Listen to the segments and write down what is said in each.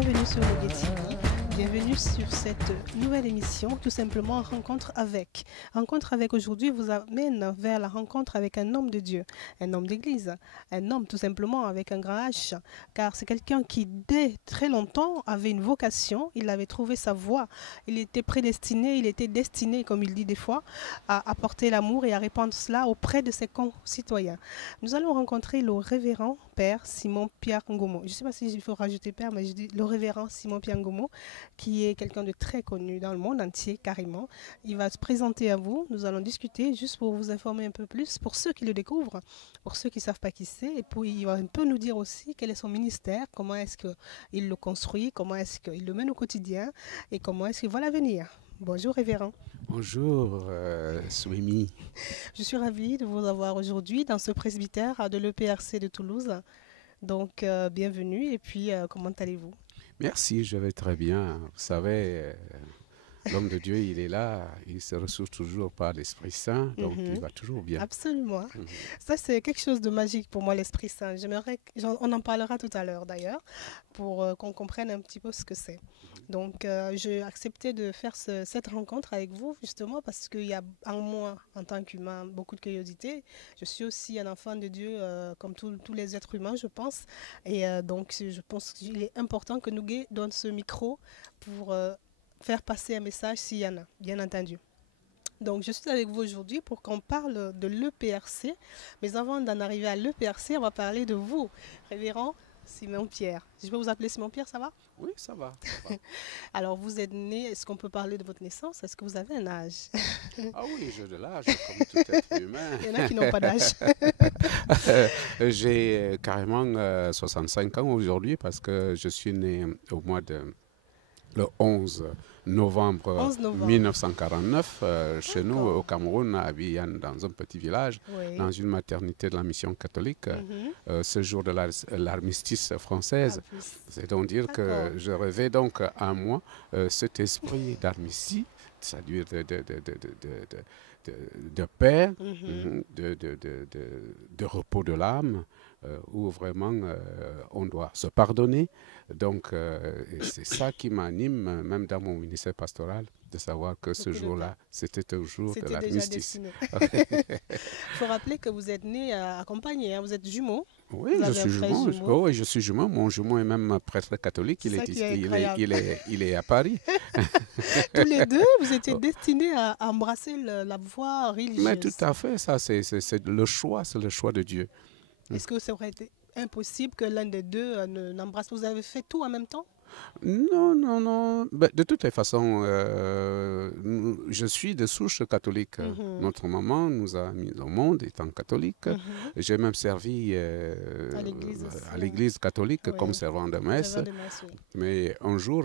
bienvenue sur le GTV. Bienvenue sur cette nouvelle émission, tout simplement Rencontre avec. Rencontre avec aujourd'hui vous amène vers la rencontre avec un homme de Dieu, un homme d'église, un homme tout simplement avec un grand H, car c'est quelqu'un qui dès très longtemps avait une vocation, il avait trouvé sa voie, il était prédestiné, il était destiné, comme il dit des fois, à apporter l'amour et à répandre cela auprès de ses concitoyens. Nous allons rencontrer le révérend Père Simon-Pierre Ngomo. Je ne sais pas si il faut rajouter Père, mais je dis le révérend Simon-Pierre Ngomo, qui est quelqu'un de très connu dans le monde entier, carrément. Il va se présenter à vous, nous allons discuter juste pour vous informer un peu plus, pour ceux qui le découvrent, pour ceux qui ne savent pas qui c'est, et puis il va un peu nous dire aussi quel est son ministère, comment est-ce qu'il le construit, comment est-ce qu'il le mène au quotidien, et comment est-ce qu'il voit l'avenir. Bonjour révérend. Bonjour Souemi. Je suis ravie de vous avoir aujourd'hui dans ce presbytère de l'EPRC de Toulouse. Donc bienvenue et puis comment allez-vous? Merci, je vais très bien. Vous savez, l'homme de Dieu, il est là, il se ressource toujours par l'Esprit Saint, donc il va toujours bien. Absolument. Ça, c'est quelque chose de magique pour moi, l'Esprit Saint. On en parlera tout à l'heure d'ailleurs, pour qu'on comprenne un petit peu ce que c'est. Donc, j'ai accepté de faire cette rencontre avec vous, justement, parce qu'il y a en moi, en tant qu'humain, beaucoup de curiosité. Je suis aussi un enfant de Dieu, comme tous les êtres humains, je pense. Et donc, je pense qu'il est important que nous donnions ce micro pour faire passer un message s'il y en a, bien entendu. Donc, je suis avec vous aujourd'hui pour qu'on parle de l'EPRC. Mais avant d'en arriver à l'EPRC, on va parler de vous, révérend Simon-Pierre. Je peux vous appeler Simon-Pierre, ça va? Oui, ça va. Alors, vous êtes né, est-ce qu'on peut parler de votre naissance? Est-ce que vous avez un âge? Ah oui, j'ai de l'âge, comme tout être humain. Il y en a qui n'ont pas d'âge. J'ai carrément 65 ans aujourd'hui parce que je suis né au mois de... le 11 novembre 1949, chez nous au Cameroun, à Abidjan, dans un petit village, dans une maternité de la mission catholique, ce jour de l'armistice française. C'est donc dire que je rêvais donc en moi cet esprit d'armistice, c'est-à-dire de paix, de repos de l'âme, où vraiment on doit se pardonner. Donc, c'est ça qui m'anime, même dans mon ministère pastoral, de savoir que ce jour-là, c'était un jour de l'armistice. Il faut rappeler que vous êtes né accompagné, hein, vous êtes jumeaux. Oui, je suis jumeau. Oh, oui, je suis jumeau. Mon jumeau est même prêtre catholique. Il est à Paris. Tous les deux, vous étiez destinés à embrasser la voie religieuse. Mais tout à fait, ça, c'est le choix de Dieu. Est-ce que ça aurait été impossible que l'un des deux n'embrasse? Vous avez fait tout en même temps? Non, non, non. Ben, de toutes les façons, je suis de souche catholique. Notre maman nous a mis au monde étant catholique. J'ai même servi à l'église catholique comme servant de messe. Mais un jour,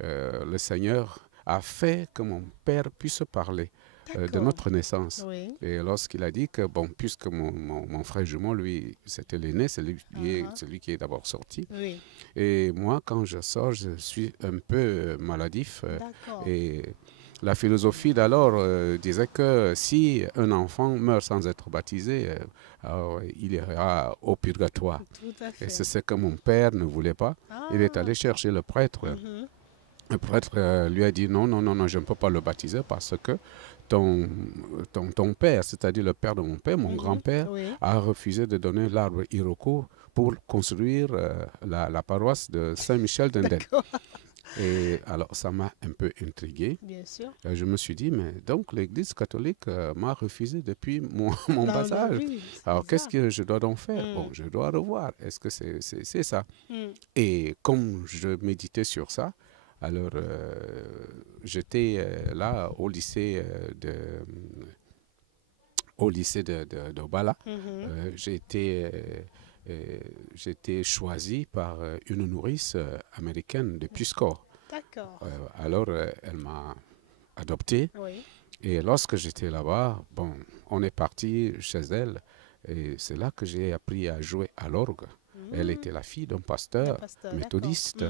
le Seigneur a fait que mon père puisse parler de notre naissance. Et lorsqu'il a dit que, bon, puisque mon frère jumeau, lui, c'était l'aîné, c'est lui qui est d'abord sorti. Et moi, quand je sors, je suis un peu maladif. Et la philosophie d'alors disait que si un enfant meurt sans être baptisé, alors, il ira au purgatoire. Et c'est ce que mon père ne voulait pas. Il est allé chercher le prêtre. Le prêtre lui a dit non, non, non, non, je ne peux pas le baptiser parce que ton père, c'est-à-dire le père de mon père, mon grand-père, a refusé de donner l'arbre Iroko pour construire la paroisse de Saint-Michel-d'Indel. Et alors, ça m'a un peu intrigué. Bien sûr. Je me suis dit, mais donc l'Église catholique m'a refusé depuis mon bas âge. Alors, qu'est-ce que je dois donc faire? Bon, je dois revoir. Est-ce que c'est ça? Et comme je méditais sur ça, alors j'étais là au lycée de Bala. J'ai été choisi par une nourrice américaine de Puscore. D'accord. Alors, elle m'a adopté. Et lorsque j'étais là-bas, bon, on est parti chez elle. Et c'est là que j'ai appris à jouer à l'orgue. Elle était la fille d'un pasteur méthodiste.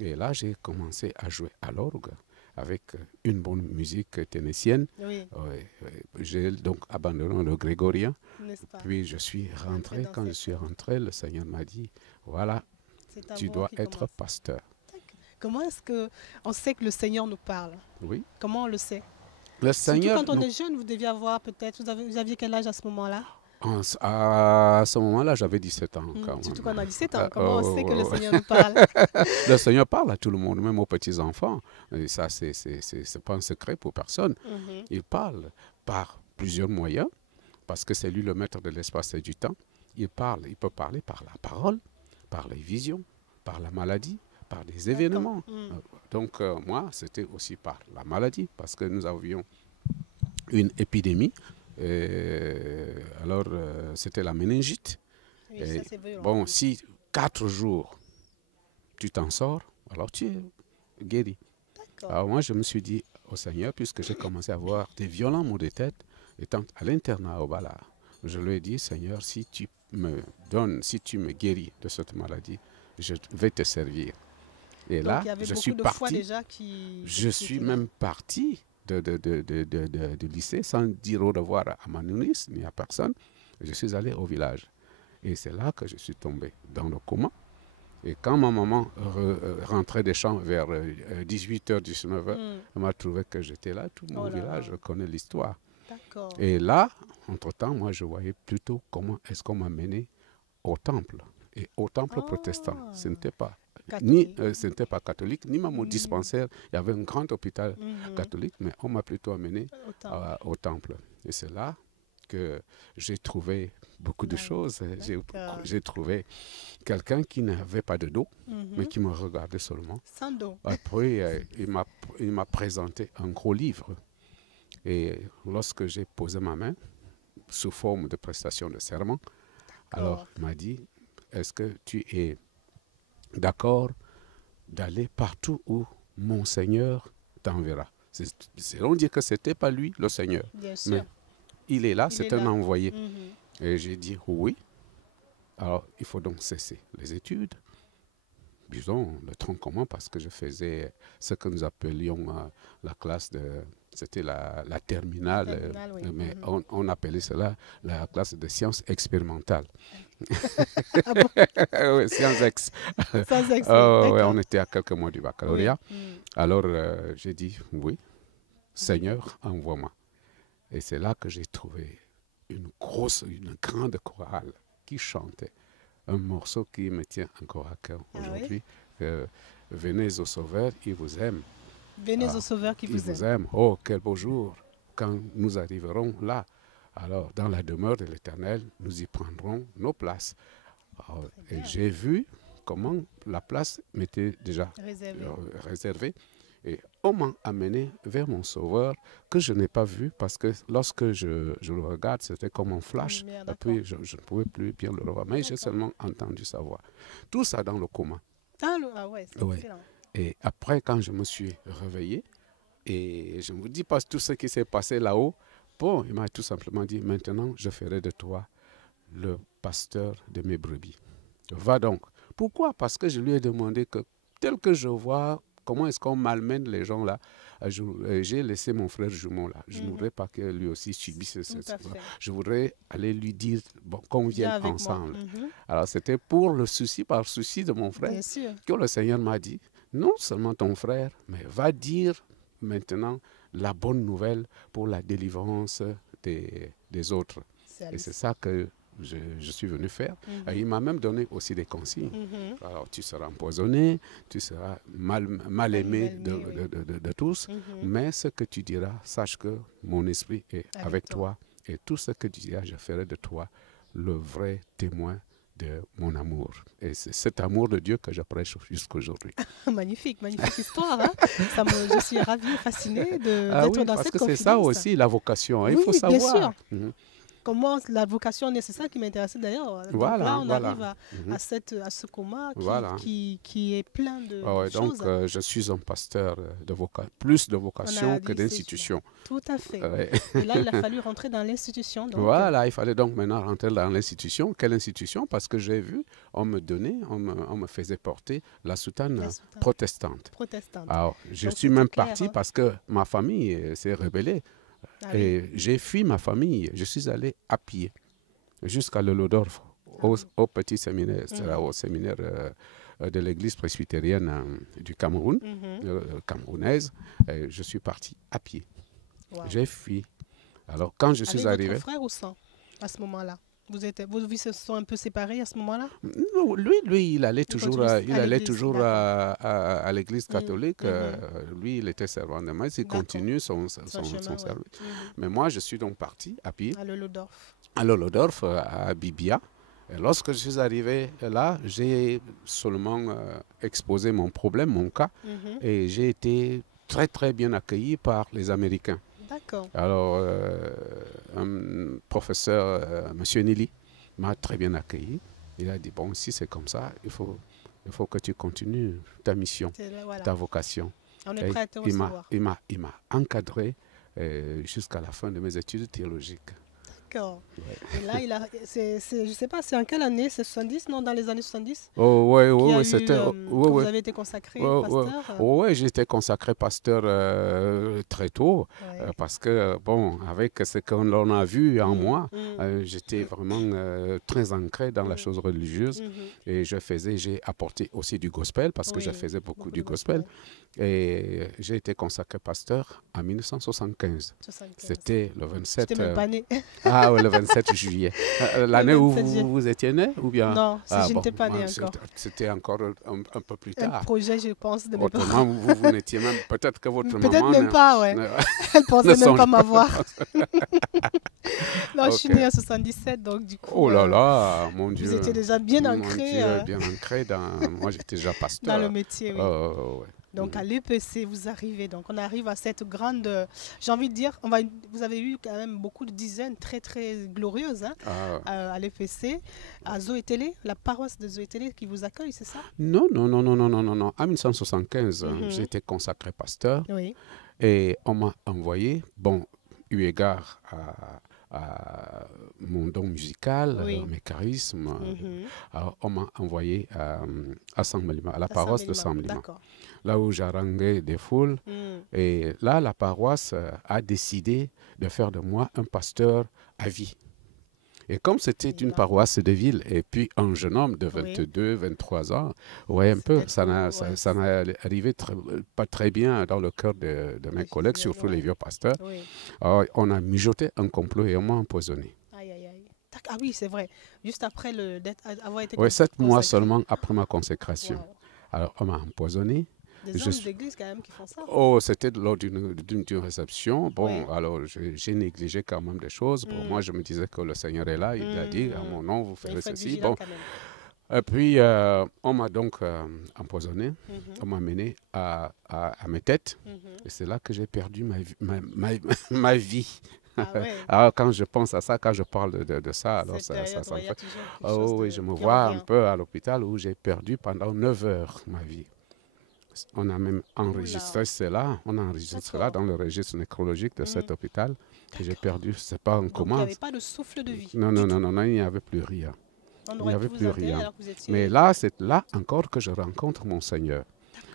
Et là, j'ai commencé à jouer à l'orgue avec une bonne musique ténessienne. J'ai donc abandonné le grégorien. Puis je suis rentré. Quand je suis rentré, le Seigneur m'a dit, voilà, tu dois être pasteur. Comment est-ce qu'on sait que le Seigneur nous parle? Oui. Comment on le sait? Le Seigneur. Surtout quand on est jeune, vous deviez avoir peut-être, vous aviez quel âge à ce moment-là? À ce moment-là, j'avais 17 ans. Surtout quand on a 17 ans, comment on sait que le Seigneur nous parle? Le Seigneur parle à tout le monde, même aux petits-enfants. Et ça, c'est pas un secret pour personne. Il parle par plusieurs moyens, parce que c'est lui le maître de l'espace et du temps. Il peut parler par la parole, par les visions, par la maladie, par des événements. Donc, moi, c'était aussi par la maladie, parce que nous avions une épidémie. Alors, c'était la méningite. Oui, et ça, bon, si 4 jours, tu t'en sors, alors tu es guéri. Alors, moi, je me suis dit au Seigneur, puisque j'ai commencé à avoir des violents maux de tête, étant à l'internat au Bala, je lui ai dit, Seigneur, si tu me guéris de cette maladie, je vais te servir. Et donc, là, je suis parti. Je suis même parti du lycée sans dire au revoir à ma nourrice ni à personne. Je suis allé au village. Et c'est là que je suis tombé dans le coma. Et quand ma maman rentrait des champs vers 18h, 19h, elle m'a trouvé que j'étais là. Tout mon village connaît l'histoire. Et là, entre-temps, moi, je voyais plutôt comment est-ce qu'on m'a mené au temple. Et au temple protestant. Ce n'était pas ce n'était pas catholique, ni même au dispensaire. Il y avait un grand hôpital catholique, mais on m'a plutôt amené au temple. Et c'est là que j'ai trouvé beaucoup de choses. J'ai trouvé quelqu'un qui n'avait pas de dos, mais qui me regardait seulement. Sans dos. Après, il m'a présenté un gros livre. Et lorsque j'ai posé ma main, sous forme de prestation de serment, alors il m'a dit, est-ce que tu es d'accord d'aller partout où mon Seigneur t'enverra? On dit que ce n'était pas lui, le Seigneur. Bien sûr. Mais il est là, c'est un envoyé. Et j'ai dit oui. Alors, il faut donc cesser les études. Disons, le tronc commun, parce que je faisais ce que nous appelions la classe de... C'était la terminale, oui. Mais on appelait cela la classe de sciences expérimentales. Ah bon? Oui, sciences ex. Ouais, on était à quelques mois du baccalauréat. Oui. Alors, j'ai dit, oui, Seigneur, envoie-moi. Et c'est là que j'ai trouvé une grande chorale qui chantait un morceau qui me tient encore à cœur aujourd'hui. Oui? Venez au Sauveur, il vous aime. Venez au Sauveur qui vous aime. Oh, quel beau jour quand nous arriverons là. Alors, dans la demeure de l'Éternel, nous y prendrons nos places. Alors, et j'ai vu comment la place m'était déjà réservée. Et on m'a amené vers mon Sauveur que je n'ai pas vu parce que lorsque je le regarde, c'était comme un flash. Et puis, je ne pouvais plus bien le revoir. Mais j'ai seulement entendu sa voix. Tout ça dans le coma. Ah ouais, c'est excellent. Et après, quand je me suis réveillé, et je ne vous dis pas tout ce qui s'est passé là-haut, bon, il m'a tout simplement dit, maintenant, je ferai de toi le pasteur de mes brebis. Va donc. Pourquoi? Parce que je lui ai demandé que, tel que je vois, comment est-ce qu'on malmène les gens là, j'ai laissé mon frère jumeau là. Je ne voudrais pas que lui aussi subisse ça. Je voudrais aller lui dire qu'on vienne ensemble. Alors, c'était par souci de mon frère, que le Seigneur m'a dit, non seulement ton frère, mais va dire maintenant la bonne nouvelle pour la délivrance des autres. Et c'est ça que je suis venu faire. Et il m'a même donné aussi des consignes. Alors, tu seras empoisonné, tu seras mal aimé de tous, mais ce que tu diras, sache que mon esprit est avec toi. Et tout ce que tu diras, je ferai de toi le vrai témoin de mon amour. Et c'est cet amour de Dieu que je prêche jusqu'aujourd'hui. Magnifique, magnifique histoire. Hein? Je suis ravie, fascinée d'être dans cette confidence. Parce que c'est ça aussi, la vocation. Hein? Il faut savoir. Bien sûr. Comment la vocation, c'est ça qui m'intéressait d'ailleurs. Voilà, là, on arrive à ce coma qui est plein de choses. Donc, je suis un pasteur plus de vocation que d'institution. Tout à fait. Et là, il a fallu rentrer dans l'institution. Voilà, il fallait donc maintenant rentrer dans l'institution. Quelle institution? Parce que j'ai vu, on me faisait porter la soutane protestante. Alors, je suis même parti parce que ma famille s'est rebellée. Et j'ai fui ma famille. Je suis allé à pied jusqu'à Lelodorf, au petit séminaire, au séminaire de l'église presbytérienne du Cameroun, camerounaise. Je suis parti à pied. Wow. J'ai fui. Alors, quand je suis arrivé... Avec votre frère ou sans, à ce moment-là? Vos vies se sont un peu séparées à ce moment-là? Non, lui, il allait toujours à l'église catholique. Lui, il était servant de messe. Il continue son service. Mais moi, je suis donc parti à pied. À Lolodorf, à Bibia. Et lorsque je suis arrivé là, j'ai seulement exposé mon problème, mon cas. Et j'ai été très, très bien accueilli par les Américains. D'accord. Alors, un professeur, M. Nili, m'a très bien accueilli. Il a dit, bon, si c'est comme ça, il faut que tu continues ta mission, ta vocation. On est prêt à te recevoir. Il m'a encadré jusqu'à la fin de mes études théologiques. D'accord. Ouais. Et là, je ne sais pas, c'est en quelle année? C'est 70, non? Dans les années 70? Oh, oui, c'était... vous avez été consacré pasteur? Oui, j'ai été consacré pasteur très tôt, parce que, bon, avec ce qu'on a vu en moi, j'étais vraiment très ancré dans la chose religieuse. Et j'ai apporté aussi du gospel, parce que je faisais beaucoup du gospel. Et j'ai été consacré pasteur en 1975. C'était le 27... J'étais même pas née. Ah oui, le 27 juillet. L'année où vous étiez né ou bien? Non, je n'étais pas née encore. C'était encore un peu plus tard. Un projet, je pense, de mes parents. Autrement, vous n'étiez même... Peut-être que votre maman... Peut-être même pas, ouais. Elle ne pensait même pas m'avoir. Non, je suis née en 77, donc du coup... Oh là là, mon Dieu. Vous étiez déjà bien ancré. Bien ancré dans... Moi, j'étais déjà pasteur. Dans le métier, oui. Ouais. Donc à l'EPC, vous arrivez. Donc on arrive à cette grande, j'ai envie de dire, vous avez eu quand même beaucoup de dizaines très très glorieuses à l'EPC, à Zoé-Télé, la paroisse de Zoé-Télé qui vous accueille, c'est ça? Non. En 1975, j'ai été consacré pasteur et on m'a envoyé, eu égard à mon don musical, mes charismes, on m'a envoyé à Saint-Melima, à la paroisse de Saint-Melima, là où j'haranguais des foules. Et là, la paroisse a décidé de faire de moi un pasteur à vie. Et comme c'était une paroisse de ville, et puis un jeune homme de 22, 23 ans, un peu, ça n'allait arrivé pas très bien dans le cœur de mes collègues, surtout les vieux pasteurs. Alors, on a mijoté un complot et on m'a empoisonné. Ah oui, c'est vrai. Juste après avoir été consacré. Oui, 7 mois seulement après ma consécration. Alors, on m'a empoisonné. Des hommes d'église quand même qui font ça. Oh, c'était lors d'une réception. Alors j'ai négligé quand même des choses. Moi, je me disais que le Seigneur est là. Il a dit, à mon nom, vous ferez ceci. Et puis, on m'a donc empoisonné. On m'a mené à mes têtes. Et c'est là que j'ai perdu ma vie. Alors, quand je pense à ça, quand je parle de ça, alors ça me fait... oui, je me vois un peu à l'hôpital où j'ai perdu pendant 9 heures ma vie. On a même enregistré cela. On a enregistré cela dans le registre nécrologique de cet hôpital que j'ai perdu. C'est pas un coma. Il n'y avait pas de souffle de vie. Non, il n'y avait plus rien. Il n'y avait plus rien. Mais là, c'est là encore que je rencontre mon Seigneur.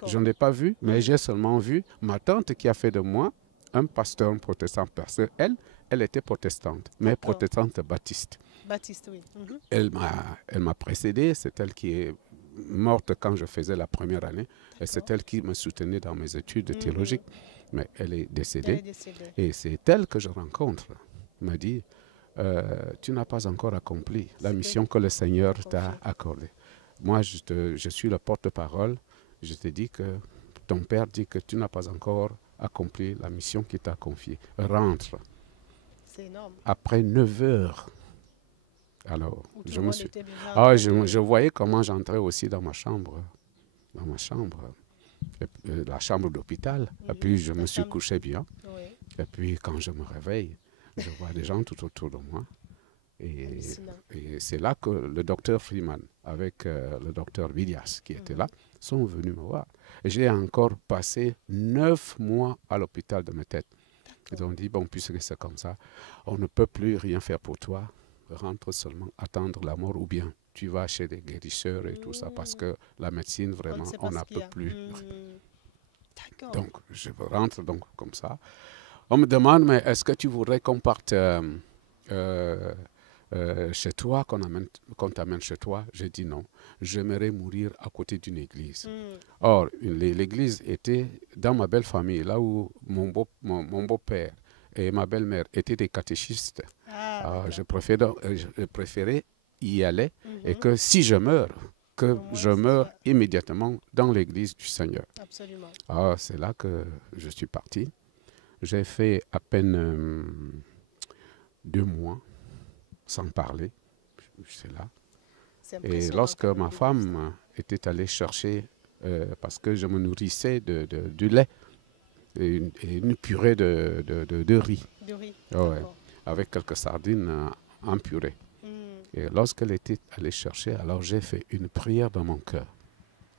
Je ne l'ai pas vu, mais j'ai seulement vu ma tante qui a fait de moi un pasteur protestant. Parce qu'elle était protestante, mais protestante baptiste. Baptiste, oui. Elle m'a précédé. C'est elle qui est morte quand je faisais la première année. Et c'est elle qui me soutenait dans mes études théologiques. Mais elle est décédée. Et c'est elle que je rencontre. Elle m'a dit, tu n'as pas encore accompli la mission que le Seigneur t'a accordée. Moi, je suis le porte-parole. Je te dis que ton père dit que tu n'as pas encore accompli la mission qu'il t'a confiée. Rentre. C'est énorme. Après 9 heures. Alors, je voyais comment j'entrais aussi dans ma chambre. La chambre d'hôpital. Et puis, je me suis couché bien. Et puis, quand je me réveille, je vois des gens tout autour de moi. Et c'est là que le docteur Freeman, avec le docteur Villas, qui était là, sont venus me voir. Et j'ai encore passé 9 mois à l'hôpital de mes têtes. Ils ont dit, puisque c'est comme ça, on ne peut plus rien faire pour toi. Rentre seulement, attendre la mort, ou bien tu vas chez des guérisseurs et tout ça, parce que la médecine, vraiment, on n'en peut plus. Donc, je rentre donc comme ça. On me demande, mais est-ce que tu voudrais qu'on parte chez toi, qu'on t'amène chez toi. J'ai dit non, j'aimerais mourir à côté d'une église. Or, l'église était dans ma belle famille, là où mon beau-père et ma belle-mère étaient des catéchistes. Je préférais y aller et que si je meurs, que je meure immédiatement dans l'église du Seigneur. Absolument. C'est là que je suis parti. J'ai fait à peine 2 mois sans parler. C'est là. Et lorsque ma femme était allée chercher, parce que je me nourrissais du lait et une purée de riz. De riz. Ouais, avec quelques sardines en purée. Et lorsqu'elle était allée chercher, alors j'ai fait une prière dans mon cœur.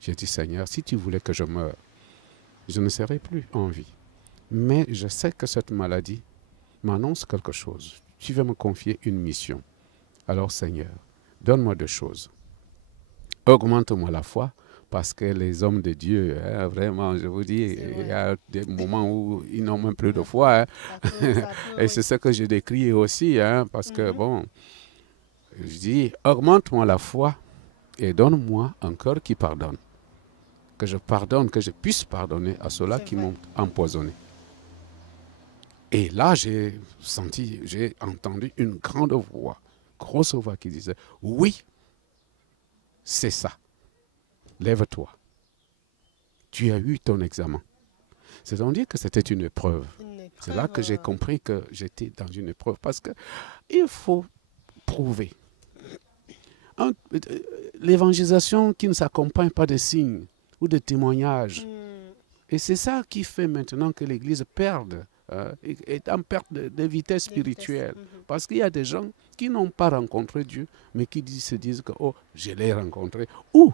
J'ai dit, Seigneur, si tu voulais que je meure, je ne serais plus en vie. Mais je sais que cette maladie m'annonce quelque chose. Tu veux me confier une mission. Alors, Seigneur, donne-moi 2 choses. Augmente-moi la foi, parce que les hommes de Dieu, vraiment, je vous dis, il y a des moments où ils n'ont même plus de foi. Et c'est ce que je décris aussi, parce que, bon, je dis, augmente-moi la foi et donne-moi un cœur qui pardonne. Que je pardonne, que je puisse pardonner à ceux-là qui m'ont empoisonné. Et là, j'ai entendu une grande voix, grosse voix qui disait, oui, c'est ça. Lève-toi. Tu as eu ton examen. C'est-à-dire que c'était une épreuve. C'est là que j'ai compris que j'étais dans une épreuve. Parce qu'il faut prouver. L'évangélisation qui ne s'accompagne pas de signes ou de témoignages. Et c'est ça qui fait maintenant que l'Église perde. Est en perte de vitesse spirituelle. Parce qu'il y a des gens qui n'ont pas rencontré Dieu, mais qui se disent que, oh, je l'ai rencontré. Ou,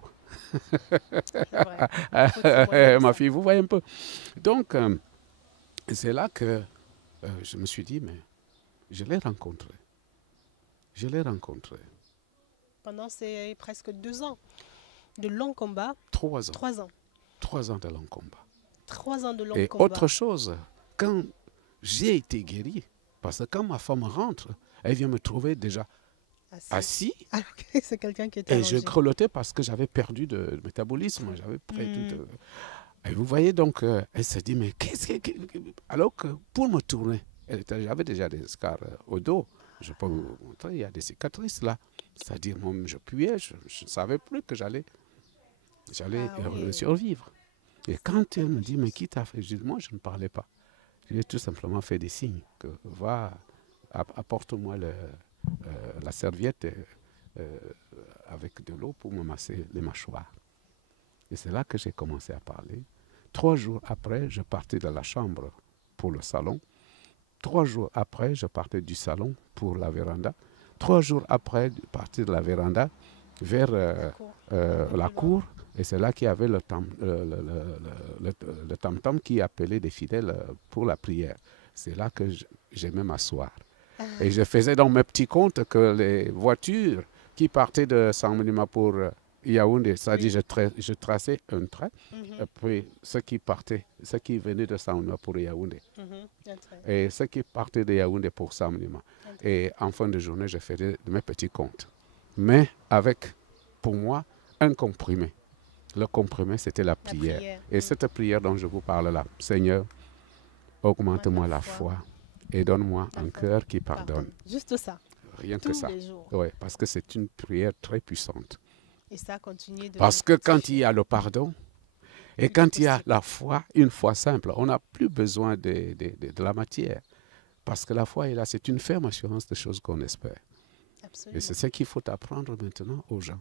ma fille, vous voyez un peu. Donc, c'est là que je me suis dit, mais je l'ai rencontré. Je l'ai rencontré. Pendant ces presque 2 ans de longs combats. 3 ans. 3 ans. 3 ans de longs combats. 3 ans de longs combats. Et autre chose, quand j'ai été guéri, parce que quand ma femme rentre, elle vient me trouver déjà assis. Alors que c'est quelqu'un qui était allongé. Et je grelottais parce que j'avais perdu de métabolisme. J'avais perdu de... Et vous voyez donc, elle se dit, mais qu'est-ce que... Alors que pour me tourner, j'avais déjà des scars au dos. Je peux vous montrer, il y a des cicatrices là. C'est-à-dire, je puais, je ne savais plus que j'allais survivre. Et quand elle me dit, mais qui t'a fait? Je dis, moi, je ne parlais pas. J'ai tout simplement fait des signes que va, apporte-moi la serviette avec de l'eau pour me masser les mâchoires. Et c'est là que j'ai commencé à parler. 3 jours après, je partais de la chambre pour le salon. 3 jours après, je partais du salon pour la véranda. 3 jours après, je partais de la véranda vers la cour. Et c'est là qu'il y avait le tam-tam qui appelait des fidèles pour la prière. C'est là que j'aimais m'asseoir. Et je faisais dans mes petits comptes que les voitures qui partaient de Saint-Moulima pour Yaoundé, c'est-à-dire je traçais un trait, et puis ceux qui venaient de Saint-Moulima pour Yaoundé, et ceux qui partaient de Yaoundé pour Saint-Moulima. Et en fin de journée, je faisais mes petits comptes. Mais avec, pour moi, un comprimé. Le comprimé, c'était la prière. Et cette prière dont je vous parle là, Seigneur, augmente-moi la foi et donne-moi un cœur qui pardonne. Juste ça. Rien que ça. Oui, parce que c'est une prière très puissante. Et ça a continué de... Parce que quand il y a le pardon et quand il y a la foi, une foi simple, on n'a plus besoin de la matière. Parce que la foi est là, c'est une ferme assurance de choses qu'on espère. Absolument. Et c'est ce qu'il faut apprendre maintenant aux gens.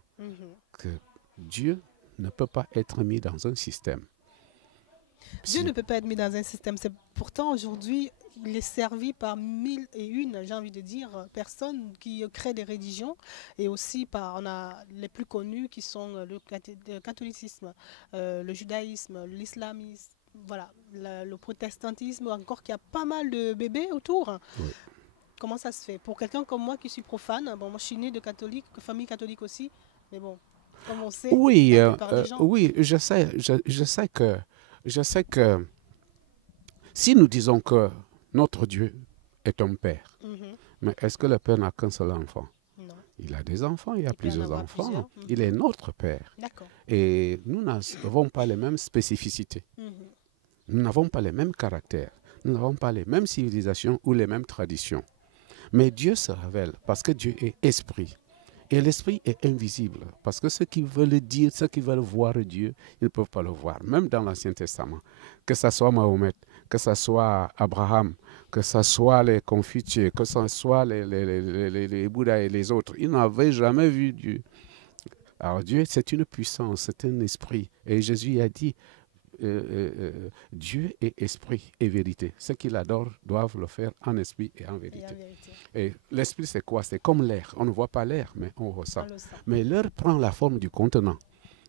Que Dieu ne peut pas être mis dans un système. Dieu ne peut pas être mis dans un système. Pourtant, aujourd'hui, il est servi par 1001, j'ai envie de dire, personnes qui créent des religions. Et aussi, on a les plus connus qui sont le catholicisme, le judaïsme, l'islamisme, voilà, le protestantisme, encore qu'il y a pas mal de bébés autour. Oui. Comment ça se fait? Pour quelqu'un comme moi qui suis profane, bon, moi je suis né de catholique, famille catholique aussi, mais bon, comme on sait, oui, oui, je sais que si nous disons que notre Dieu est un père, mais est-ce que le père n'a qu'un seul enfant? Il a des enfants, il a plusieurs enfants. Plusieurs. Il est notre Père. Et nous n'avons pas les mêmes spécificités. Nous n'avons pas les mêmes caractères. Nous n'avons pas les mêmes civilisations ou les mêmes traditions. Mais Dieu se révèle parce que Dieu est esprit. Et l'esprit est invisible parce que ceux qui veulent dire, ceux qui veulent voir Dieu, ils ne peuvent pas le voir. Même dans l'Ancien Testament, que ce soit Mahomet, que ce soit Abraham, que ce soit les Confucius, que ce soit les Bouddhas et les autres, ils n'avaient jamais vu Dieu. Alors Dieu, c'est une puissance, c'est un esprit. Et Jésus a dit, Dieu est esprit et vérité. Ceux qui l'adorent doivent le faire en esprit et en vérité. Et l'esprit, c'est quoi? C'est comme l'air. On ne voit pas l'air, mais on ressent. Mais l'air prend la forme du contenant.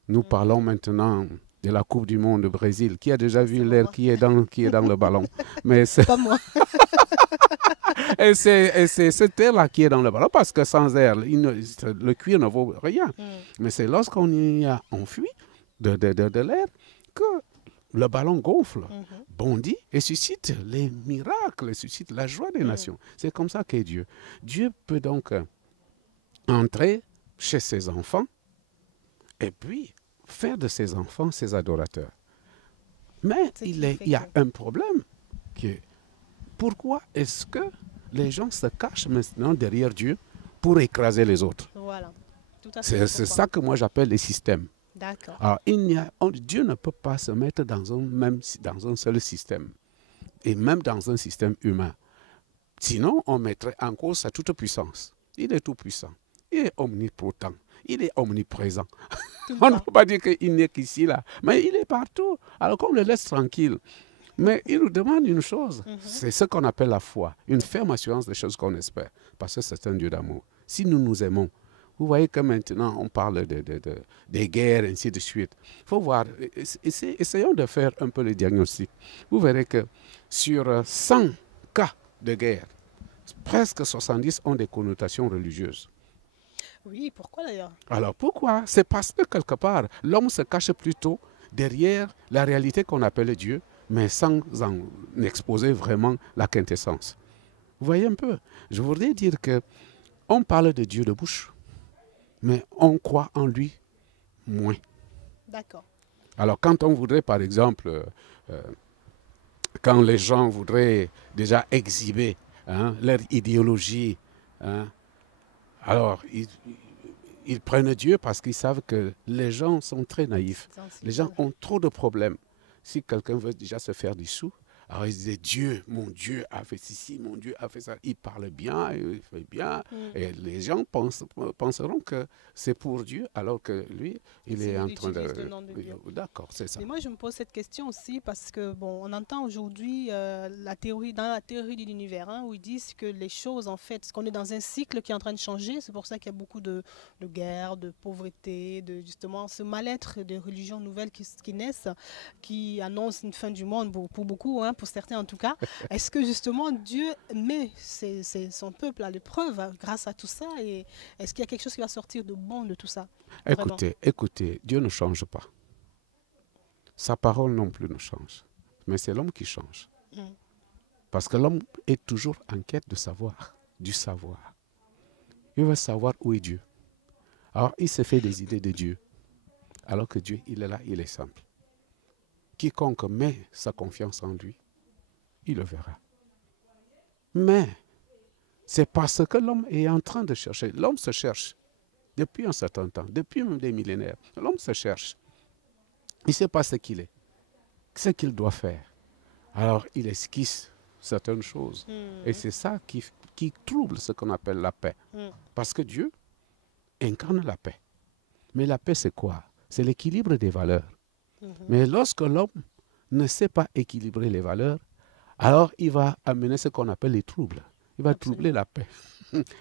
Nous parlons maintenant de la Coupe du Monde au Brésil. Qui a déjà vu l'air qui est dans le ballon? Mais c'est pas moi. Et c'est cet air-là qui est dans le ballon, parce que sans air, le cuir ne vaut rien. Mais c'est lorsqu'on y a enfui de l'air que le ballon gonfle, bondit et suscite les miracles, suscite la joie des nations. C'est comme ça qu'est Dieu. Dieu peut donc entrer chez ses enfants et puis faire de ses enfants ses adorateurs. Mais il y a un problème. Pourquoi est-ce que les gens se cachent maintenant derrière Dieu pour écraser les autres? Voilà. C'est ça que moi j'appelle les systèmes. Alors, Dieu ne peut pas se mettre dans un seul système, et même dans un système humain. Sinon, on mettrait en cause sa toute puissance. Il est tout puissant, il est omnipotent, il est omniprésent. On ne peut pas dire qu'il n'est qu'ici, là, mais il est partout. Alors qu'on le laisse tranquille. Mais il nous demande une chose, c'est ce qu'on appelle la foi, une ferme assurance des choses qu'on espère, parce que c'est un Dieu d'amour. Si nous nous aimons, vous voyez que maintenant, on parle des guerres, ainsi de suite. Il faut voir, essayons de faire un peu le diagnostic. Vous verrez que sur 100 cas de guerre, presque 70 ont des connotations religieuses. Oui, pourquoi d'ailleurs? Alors pourquoi? C'est parce que quelque part, l'homme se cache plutôt derrière la réalité qu'on appelle Dieu, mais sans en exposer vraiment la quintessence. Vous voyez un peu? Je voudrais dire qu'on parle de Dieu de bouche, mais on croit en lui moins. D'accord. Alors quand on voudrait, par exemple, quand les gens voudraient déjà exhiber leur idéologie, alors ils prennent Dieu parce qu'ils savent que les gens sont très naïfs. Les gens ont trop de problèmes. Si quelqu'un veut déjà se faire des sous, alors il disait Dieu, mon Dieu a fait ceci, mon Dieu a fait ça. Il parle bien, il fait bien. Et les gens penseront que c'est pour Dieu, alors que lui, il est en train de... D'accord, c'est ça. Mais moi, je me pose cette question aussi parce que, bon, on entend aujourd'hui dans la théorie de l'univers, où ils disent que les choses, en fait, qu'on est dans un cycle qui est en train de changer. C'est pour ça qu'il y a beaucoup de guerres, de pauvreté, de justement ce mal-être des religions nouvelles qui naissent, qui annoncent une fin du monde pour beaucoup, pour certains en tout cas. Est-ce que justement Dieu met son peuple à l'épreuve grâce à tout ça, et est-ce qu'il y a quelque chose qui va sortir de bon de tout ça? Écoutez, Dieu ne change pas. Sa parole non plus ne change. Mais c'est l'homme qui change. Parce que l'homme est toujours en quête de savoir, du savoir. Il veut savoir où est Dieu. Alors il se fait des idées de Dieu. Alors que Dieu, il est là, il est simple. Quiconque met sa confiance en lui, il le verra. Mais c'est parce que l'homme est en train de chercher. L'homme se cherche depuis un certain temps, depuis même des millénaires. L'homme se cherche. Il ne sait pas ce qu'il est, ce qu'il doit faire. Alors il esquisse certaines choses. Et c'est ça qui trouble ce qu'on appelle la paix. Parce que Dieu incarne la paix. Mais la paix, c'est quoi? C'est l'équilibre des valeurs. Mais lorsque l'homme ne sait pas équilibrer les valeurs, alors il va amener ce qu'on appelle les troubles. Il va troubler la paix.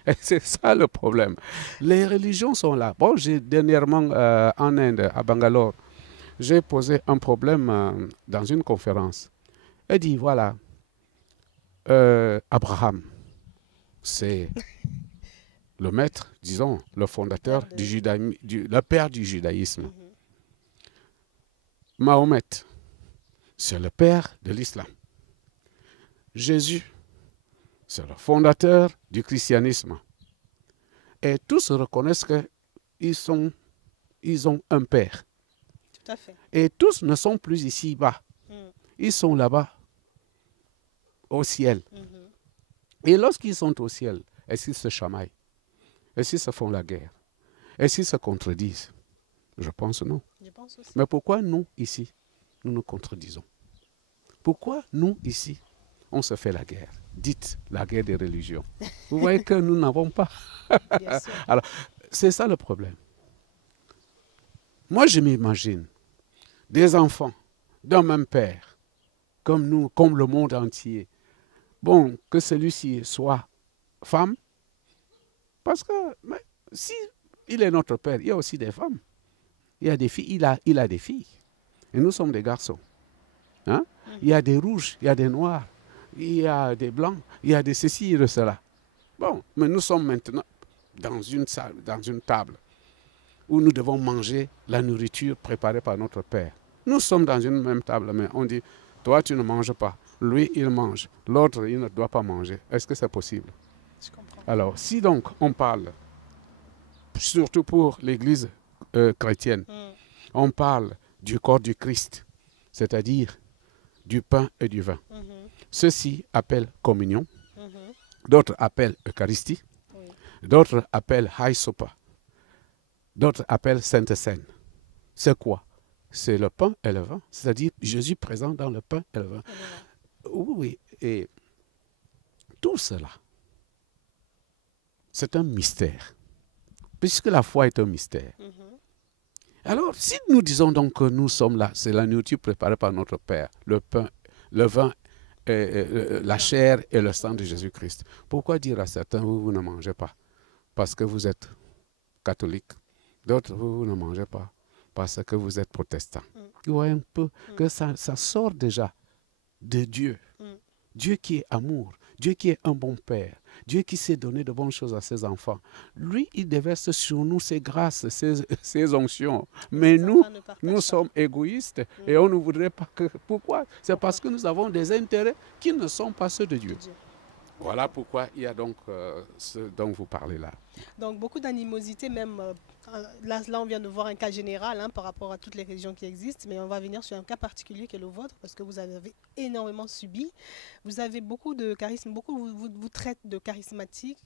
Et c'est ça le problème. Les religions sont là. Bon, j'ai dernièrement en Inde, à Bangalore, j'ai posé un problème dans une conférence. Elle dit, voilà, Abraham, c'est le maître, disons, le fondateur du judaïsme, le père du judaïsme. Mahomet, c'est le père de l'islam. Jésus, c'est le fondateur du christianisme. Et tous reconnaissent qu'ils ont un Père. Tout à fait. Et tous ne sont plus ici-bas. Ils sont là-bas, au ciel. Et lorsqu'ils sont au ciel, est-ce qu'ils se chamaillent? Est-ce qu'ils se font la guerre? Est-ce qu'ils se contredisent? Je pense non. Je pense aussi. Mais pourquoi nous, ici, nous nous contredisons? Pourquoi nous, ici, on se fait la guerre? Dites la guerre des religions. Vous voyez que nous n'avons pas. Bien sûr. Alors, c'est ça le problème. Moi, je m'imagine des enfants d'un même père, comme nous, comme le monde entier. Bon, que celui-ci soit femme, parce que si il est notre père, il y a aussi des femmes. Il y a des filles, il a des filles. Et nous sommes des garçons. Hein? Il y a des rouges, il y a des noirs, il y a des blancs, il y a des ceci et de cela. Bon, mais nous sommes maintenant dans une salle, dans une table, où nous devons manger la nourriture préparée par notre Père. Nous sommes dans une même table, mais on dit, toi tu ne manges pas, lui il mange, l'autre il ne doit pas manger. Est-ce que c'est possible? Je comprends. Alors, si donc on parle, surtout pour l'Église chrétienne, on parle du corps du Christ, c'est-à-dire du pain et du vin. Ceux-ci appellent communion, d'autres appellent Eucharistie, d'autres appellent High Supper, d'autres appellent Sainte Seine. C'est quoi? C'est le pain et le vin, c'est-à-dire Jésus présent dans le pain et le vin. Oui, et tout cela, c'est un mystère, puisque la foi est un mystère. Alors, si nous disons donc que nous sommes là, c'est la nourriture préparée par notre Père, le pain, le vin, la chair et le sang de Jésus-Christ. Pourquoi dire à certains, vous ne mangez pas parce que vous êtes catholique, d'autres, vous ne mangez pas parce que vous êtes protestant. Vous voyez un peu que ça sort déjà de Dieu. Dieu qui est amour, Dieu qui est un bon Père, Dieu qui sait donner de bonnes choses à ses enfants. Lui, il déverse sur nous ses grâces, ses onctions. Mais nous sommes égoïstes et on ne voudrait pas que... Pourquoi? C'est parce que nous avons des intérêts qui ne sont pas ceux de Dieu. Voilà pourquoi il y a donc ce dont vous parlez là. Donc beaucoup d'animosité même. Là, on vient de voir un cas général par rapport à toutes les religions qui existent, mais on va venir sur un cas particulier qui est le vôtre, parce que vous avez énormément subi. Vous avez beaucoup de charisme, beaucoup vous traitez de charismatiques,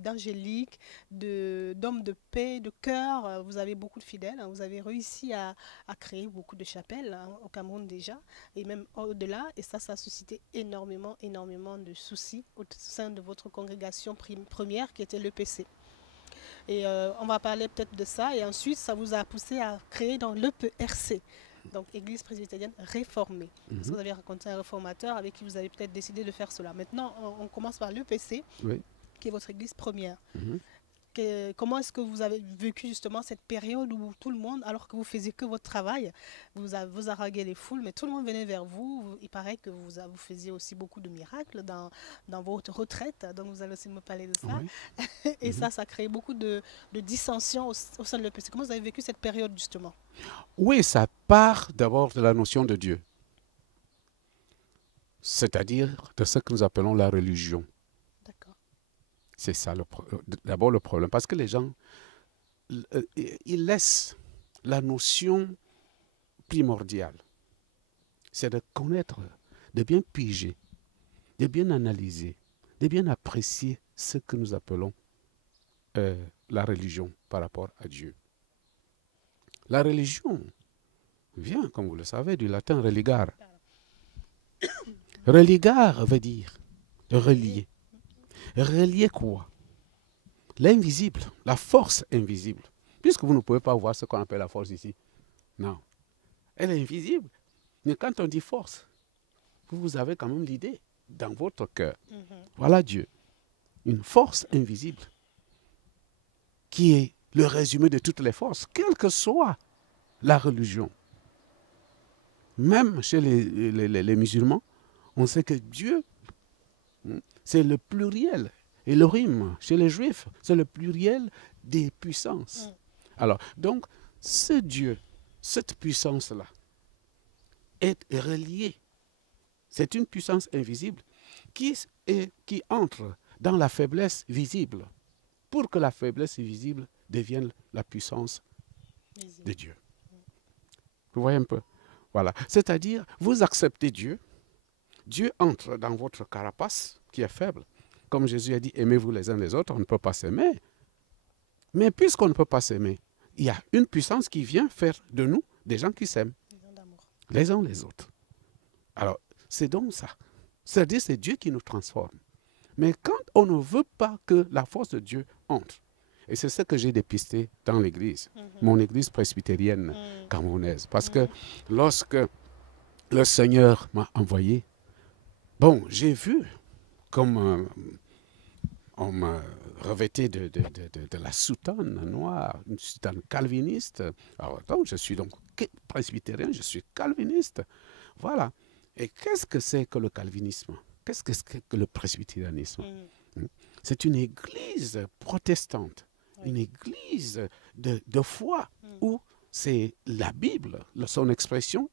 d'angéliques, d'hommes de paix, de cœur. Vous avez beaucoup de fidèles. Vous avez réussi à créer beaucoup de chapelles au Cameroun déjà, et même au-delà. Et ça a suscité énormément de soucis au sein de votre congrégation première qui était l'EPC. Et on va parler peut-être de ça. Et ensuite, ça vous a poussé à créer dans l'EPRC, donc Église presbytérienne réformée. Parce que vous avez rencontré un réformateur avec qui vous avez peut-être décidé de faire cela. Maintenant, on commence par l'EPC, qui est votre église première. Comment est-ce que vous avez vécu justement cette période où tout le monde, alors que vous faisiez que votre travail, vous haranguez les foules, mais tout le monde venait vers vous. Il paraît que vous faisiez aussi beaucoup de miracles dans votre retraite, donc vous allez aussi me parler de ça. Et ça a créé beaucoup de dissensions au sein de l'EPC. Comment vous avez vécu cette période justement? Oui, ça part d'abord de la notion de Dieu, c'est-à-dire de ce que nous appelons la religion. C'est ça d'abord le problème, parce que les gens, ils laissent la notion primordiale, c'est de connaître, de bien piger, de bien analyser, de bien apprécier ce que nous appelons la religion par rapport à Dieu. La religion vient, comme vous le savez, du latin religare. Religare veut dire relier. Relier quoi? L'invisible, la force invisible. Puisque vous ne pouvez pas voir ce qu'on appelle la force ici. Non. Elle est invisible. Mais quand on dit force, vous avez quand même l'idée dans votre cœur. Voilà Dieu. Une force invisible qui est le résumé de toutes les forces, quelle que soit la religion. Même chez les musulmans, on sait que Dieu, c'est le pluriel. Elohim, chez les Juifs, c'est le pluriel des puissances. Alors, donc, ce Dieu, cette puissance-là, est reliée. C'est une puissance invisible qui entre dans la faiblesse visible pour que la faiblesse visible devienne la puissance de Dieu. Vous voyez un peu? Voilà. C'est-à-dire, vous acceptez Dieu, Dieu entre dans votre carapace qui est faible. Comme Jésus a dit, aimez-vous les uns les autres, on ne peut pas s'aimer. Mais puisqu'on ne peut pas s'aimer, il y a une puissance qui vient faire de nous des gens qui s'aiment, les uns les autres. Alors, c'est donc ça. C'est-à-dire, c'est Dieu qui nous transforme. Mais quand on ne veut pas que la force de Dieu entre, et c'est ce que j'ai dépisté dans l'église, mon église presbytérienne camerounaise, parce que lorsque le Seigneur m'a envoyé, bon, j'ai vu comme on me revêtait de la soutane noire, une soutane calviniste. Alors, donc, je suis donc presbytérien, je suis calviniste. Voilà. Et qu'est-ce que c'est que le calvinisme? Qu'est-ce que c'est que le presbytérianisme? C'est une église protestante, une église de foi où c'est la Bible, son expression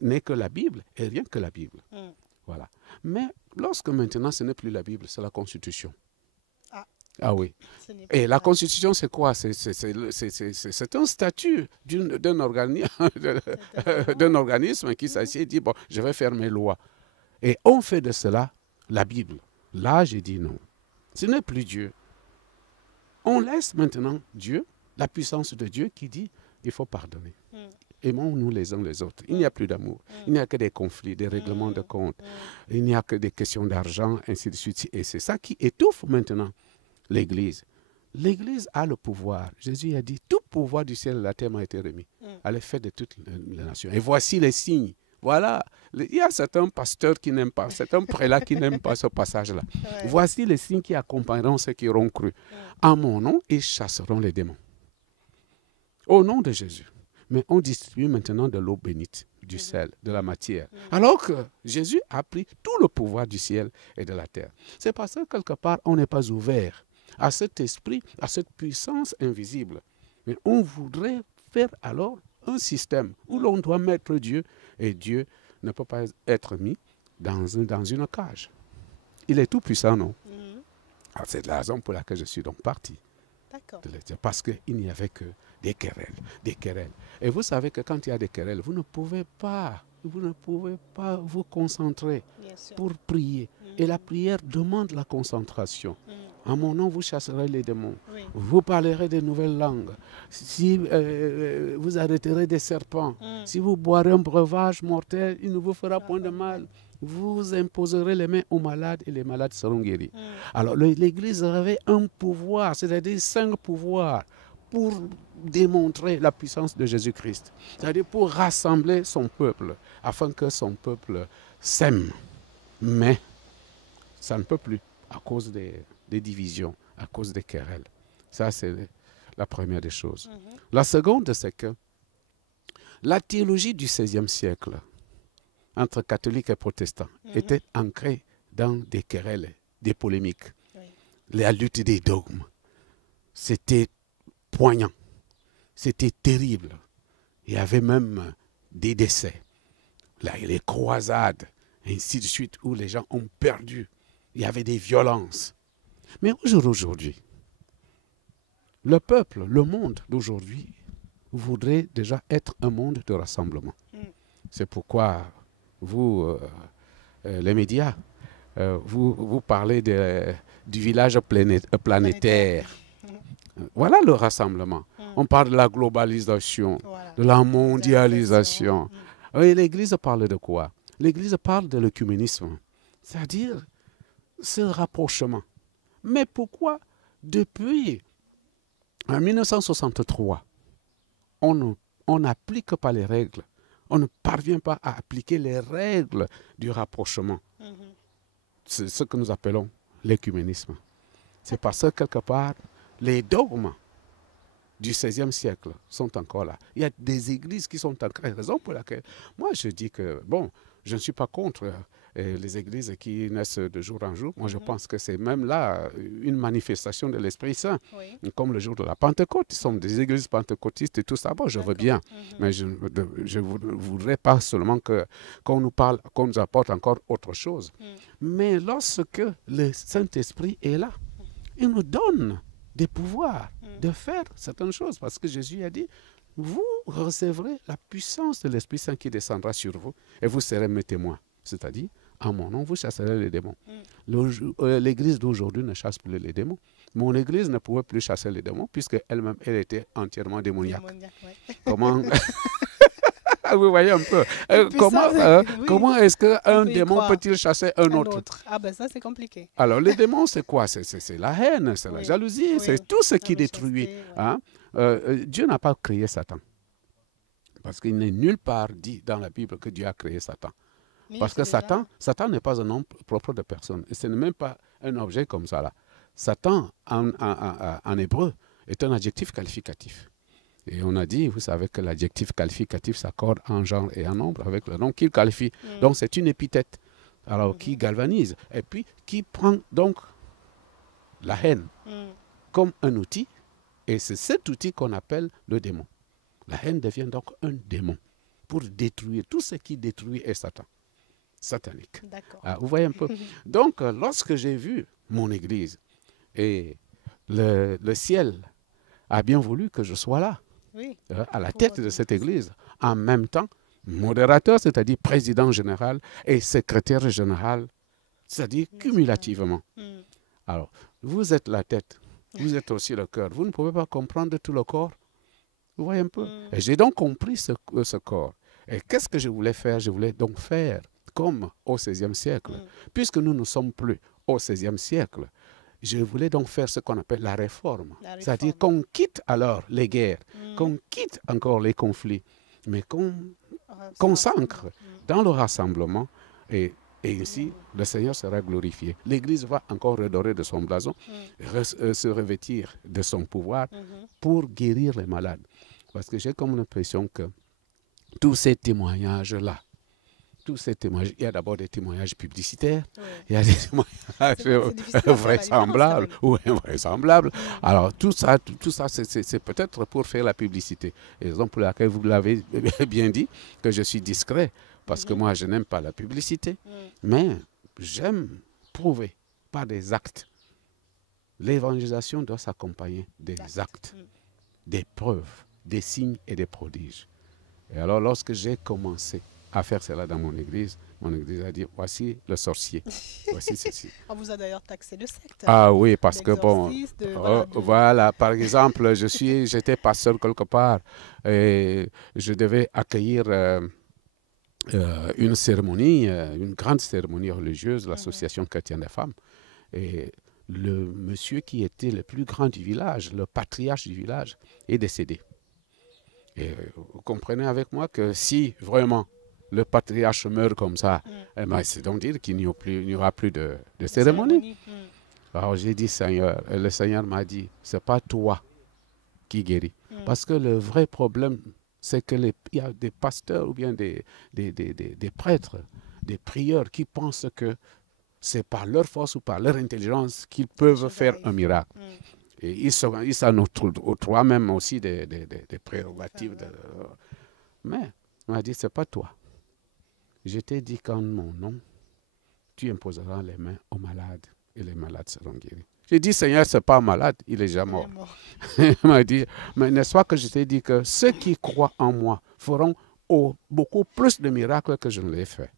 n'est que la Bible et rien que la Bible. Voilà. Mais lorsque maintenant ce n'est plus la Bible, c'est la Constitution. Ah oui. Et la Constitution, c'est quoi? C'est un statut d'un organisme qui s'assied et dit, bon, je vais faire mes lois. Et on fait de cela la Bible. Là, j'ai dit non. Ce n'est plus Dieu. On laisse maintenant Dieu, la puissance de Dieu qui dit, il faut pardonner. Aimons-nous les uns les autres. Il n'y a plus d'amour. Il n'y a que des conflits, des règlements de compte. Il n'y a que des questions d'argent, ainsi de suite. Et c'est ça qui étouffe maintenant l'Église. L'Église a le pouvoir. Jésus a dit, tout pouvoir du ciel et de la terre m'a été remis à l'effet de toutes les nations. Et voici les signes. Voilà. Il y a certains pasteurs qui n'aiment pas, certains prélats qui n'aiment pas ce passage-là. Voici les signes qui accompagneront ceux qui auront cru. En mon nom, ils chasseront les démons. Au nom de Jésus. Mais on distribue maintenant de l'eau bénite, du sel, de la matière. Alors que Jésus a pris tout le pouvoir du ciel et de la terre. C'est parce que quelque part, on n'est pas ouvert à cet esprit, à cette puissance invisible. Mais on voudrait faire alors un système où l'on doit mettre Dieu, et Dieu ne peut pas être mis dans une cage. Il est tout puissant, non? Alors c'est la raison pour laquelle je suis donc parti. Parce qu'il n'y avait que des querelles. Et vous savez que quand il y a des querelles, vous ne pouvez pas vous concentrer pour prier. Et la prière demande la concentration. En mon nom, vous chasserez les démons. Vous parlerez de nouvelles langues. Si vous arrêterez des serpents. Si vous boirez un breuvage mortel, il ne vous fera point de mal. Vous imposerez les mains aux malades et les malades seront guéris. Alors l'Église avait un pouvoir, c'est-à-dire 5 pouvoirs pour démontrer la puissance de Jésus-Christ. C'est-à-dire pour rassembler son peuple, afin que son peuple s'aime. Mais ça ne peut plus à cause des divisions, à cause des querelles. Ça, c'est la première des choses. La seconde, c'est que la théologie du XVIe siècle, entre catholiques et protestants, était ancrée dans des querelles, des polémiques, la lutte des dogmes. C'était poignant, c'était terrible. Il y avait même des décès, les croisades, ainsi de suite, où les gens ont perdu. Il y avait des violences. Mais aujourd'hui, le peuple, le monde d'aujourd'hui, voudrait déjà être un monde de rassemblement. C'est pourquoi vous, les médias, vous parlez du village planétaire. Voilà le rassemblement. On parle de la globalisation, de la mondialisation. Et l'Église parle de quoi? L'Église parle de l'œcuménisme, c'est-à-dire ce rapprochement. Mais pourquoi, depuis 1963, on n'applique pas les règles? On ne parvient pas à appliquer les règles du rapprochement. C'est ce que nous appelons l'œcuménisme. C'est parce que, quelque part, les dogmes du XVIe siècle sont encore là. Il y a des églises qui sont encore là. Raison pour laquelle, moi, je dis que, bon, je ne suis pas contre les églises qui naissent de jour en jour. Moi, je pense que c'est même là une manifestation de l'Esprit Saint. Comme le jour de la Pentecôte. Ils sont des églises pentecôtistes et tout ça. Bon, je veux bien. Mais je ne voudrais pas seulement qu'on nous parle, qu'on nous apporte encore autre chose. Mais lorsque le Saint-Esprit est là, il nous donne des pouvoirs de faire certaines choses. Parce que Jésus a dit, vous recevrez la puissance de l'Esprit Saint qui descendra sur vous et vous serez mes témoins. C'est-à-dire, en mon nom, vous chasserez les démons. L'église d'aujourd'hui ne chasse plus les démons. Mon église ne pouvait plus chasser les démons puisque elle-même, elle était entièrement démoniaque. Comment vous voyez un peu. Comment est-ce qu'un démon peut-il chasser un autre? Ah ben ça, c'est compliqué. Alors, les démons, c'est quoi? C'est la haine, c'est la jalousie, c'est tout ce qui détruit. Hein? Dieu n'a pas créé Satan. Parce qu'il n'est nulle part dit dans la Bible que Dieu a créé Satan. Parce que Satan n'est pas un nom propre de personne. Et ce n'est même pas un objet comme ça là. Satan, en hébreu, est un adjectif qualificatif. Et on a dit, vous savez que l'adjectif qualificatif s'accorde en genre et en nombre avec le nom qu'il qualifie. Donc c'est une épithète, alors qui galvanise. Et puis qui prend donc la haine comme un outil. Et c'est cet outil qu'on appelle le démon. La haine devient donc un démon pour détruire. Tout ce qui détruit est Satan. Satanique. Vous voyez un peu. Donc, lorsque j'ai vu mon église, et le ciel a bien voulu que je sois là, à la tête de cette église, en même temps, modérateur, c'est-à-dire président général, et secrétaire général, c'est-à-dire cumulativement. Alors, vous êtes la tête, vous êtes aussi le cœur. Vous ne pouvez pas comprendre tout le corps. Vous voyez un peu. Et j'ai donc compris ce corps. Et qu'est-ce que je voulais faire? Je voulais donc faire comme au XVIe siècle. Puisque nous ne sommes plus au XVIe siècle, je voulais donc faire ce qu'on appelle la réforme. C'est-à-dire qu'on quitte alors les guerres, qu'on quitte encore les conflits, mais qu'on s'ancre dans le rassemblement et ainsi le Seigneur sera glorifié. L'Église va encore redorer de son blason, se revêtir de son pouvoir pour guérir les malades. Parce que j'ai comme l'impression que tous ces témoignages-là, il y a d'abord des témoignages publicitaires, il y a des témoignages vraisemblables ou invraisemblables. Alors tout ça c'est peut-être pour faire la publicité. Raison pour laquelle vous l'avez bien dit, que je suis discret, parce que moi je n'aime pas la publicité, mais j'aime prouver par des actes. L'évangélisation doit s'accompagner des actes, des preuves, des signes et des prodiges. Et alors lorsque j'ai commencé à faire cela dans mon église a dit, voici le sorcier, voici ceci. On vous a d'ailleurs taxé de secte. Ah oui, parce que bon, voilà, par exemple, j'étais pasteur quelque part et je devais accueillir une cérémonie, une grande cérémonie religieuse de l'Association chrétienne des femmes. Et le monsieur qui était le plus grand du village, le patriarche du village, est décédé. Et vous comprenez avec moi que si vraiment le patriarche meurt comme ça, eh ben, c'est donc dire qu'il n'y aura plus de cérémonie. Alors j'ai dit, Seigneur, et le Seigneur m'a dit, ce n'est pas toi qui guéris. Parce que le vrai problème, c'est qu'il y a des pasteurs ou bien des prêtres, des prieurs qui pensent que c'est par leur force ou par leur intelligence qu'ils peuvent faire un miracle. Et ils s'en octroient même aussi des prérogatives. Mais on m'a dit, ce n'est pas toi. Je t'ai dit qu'en mon nom, tu imposeras les mains aux malades et les malades seront guéris. J'ai dit, Seigneur, ce n'est pas un malade, il est déjà mort. Il m'a dit, mais n'est-ce pas que je t'ai dit que ceux qui croient en moi feront beaucoup plus de miracles que je ne l'ai fait.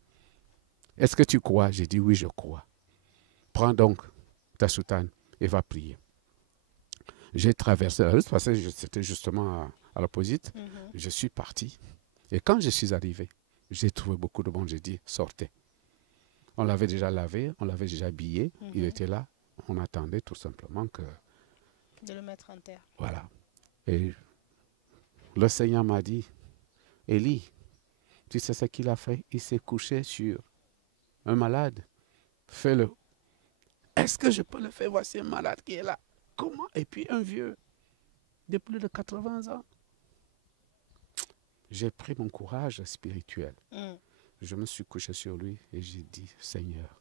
Est-ce que tu crois? J'ai dit, oui, je crois. Prends donc ta soutane et va prier. J'ai traversé la rue parce que c'était justement à l'opposite. Je suis parti. Et quand je suis arrivé, j'ai trouvé beaucoup de monde. J'ai dit, sortez. On l'avait déjà lavé, on l'avait déjà habillé. Il était là. On attendait tout simplement que... de le mettre en terre. Voilà. Et le Seigneur m'a dit, Élie, tu sais ce qu'il a fait? Il s'est couché sur un malade. Fais-le. Est-ce que je peux le faire? Voici un malade qui est là. Comment? Et puis un vieux de plus de 80 ans. J'ai pris mon courage spirituel. Je me suis couché sur lui et j'ai dit, Seigneur,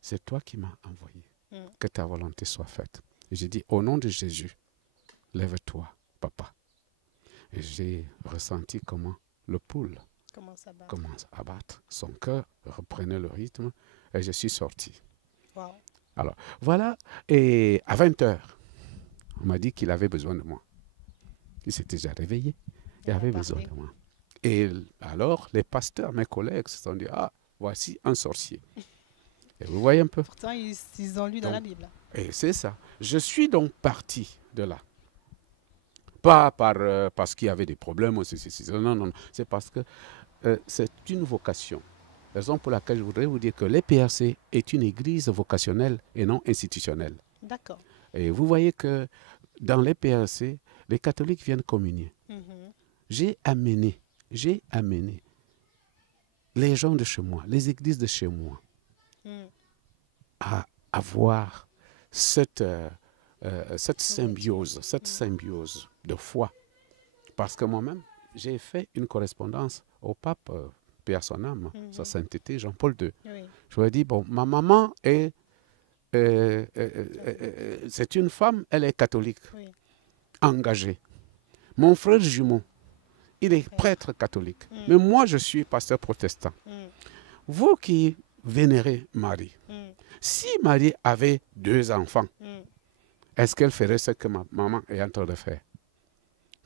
c'est toi qui m'as envoyé. Que ta volonté soit faite. Et j'ai dit, au nom de Jésus, lève-toi, papa. Et j'ai ressenti comment le pouls commence à battre. Son cœur reprenait le rythme et je suis sorti. Wow. Alors, voilà. Et à 20h, On m'a dit qu'il avait besoin de moi. Il s'était déjà réveillé. Il avait besoin de moi. Et alors, les pasteurs, mes collègues, se sont dit, ah, voici un sorcier. Et vous voyez un peu. Pourtant, ils ont lu dans la Bible. Et c'est ça. Je suis donc parti de là. Pas parce qu'il y avait des problèmes. Non, non. C'est parce que c'est une vocation. Raison pour laquelle je voudrais vous dire que l'EPRC est une église vocationnelle et non institutionnelle. D'accord. Et vous voyez que dans l'EPRC, les catholiques viennent communier. J'ai amené les gens de chez moi, les églises de chez moi, à avoir cette symbiose de foi. Parce que moi-même, j'ai fait une correspondance au pape, paix à son âme, sa sainteté, Jean-Paul II. Oui. Je lui ai dit, bon, ma maman est, c'est une femme, elle est catholique, engagée. Mon frère jumeau, il est prêtre catholique. Mais moi, je suis pasteur protestant. Vous qui vénérez Marie, si Marie avait 2 enfants, est-ce qu'elle ferait ce que ma maman est en train de faire?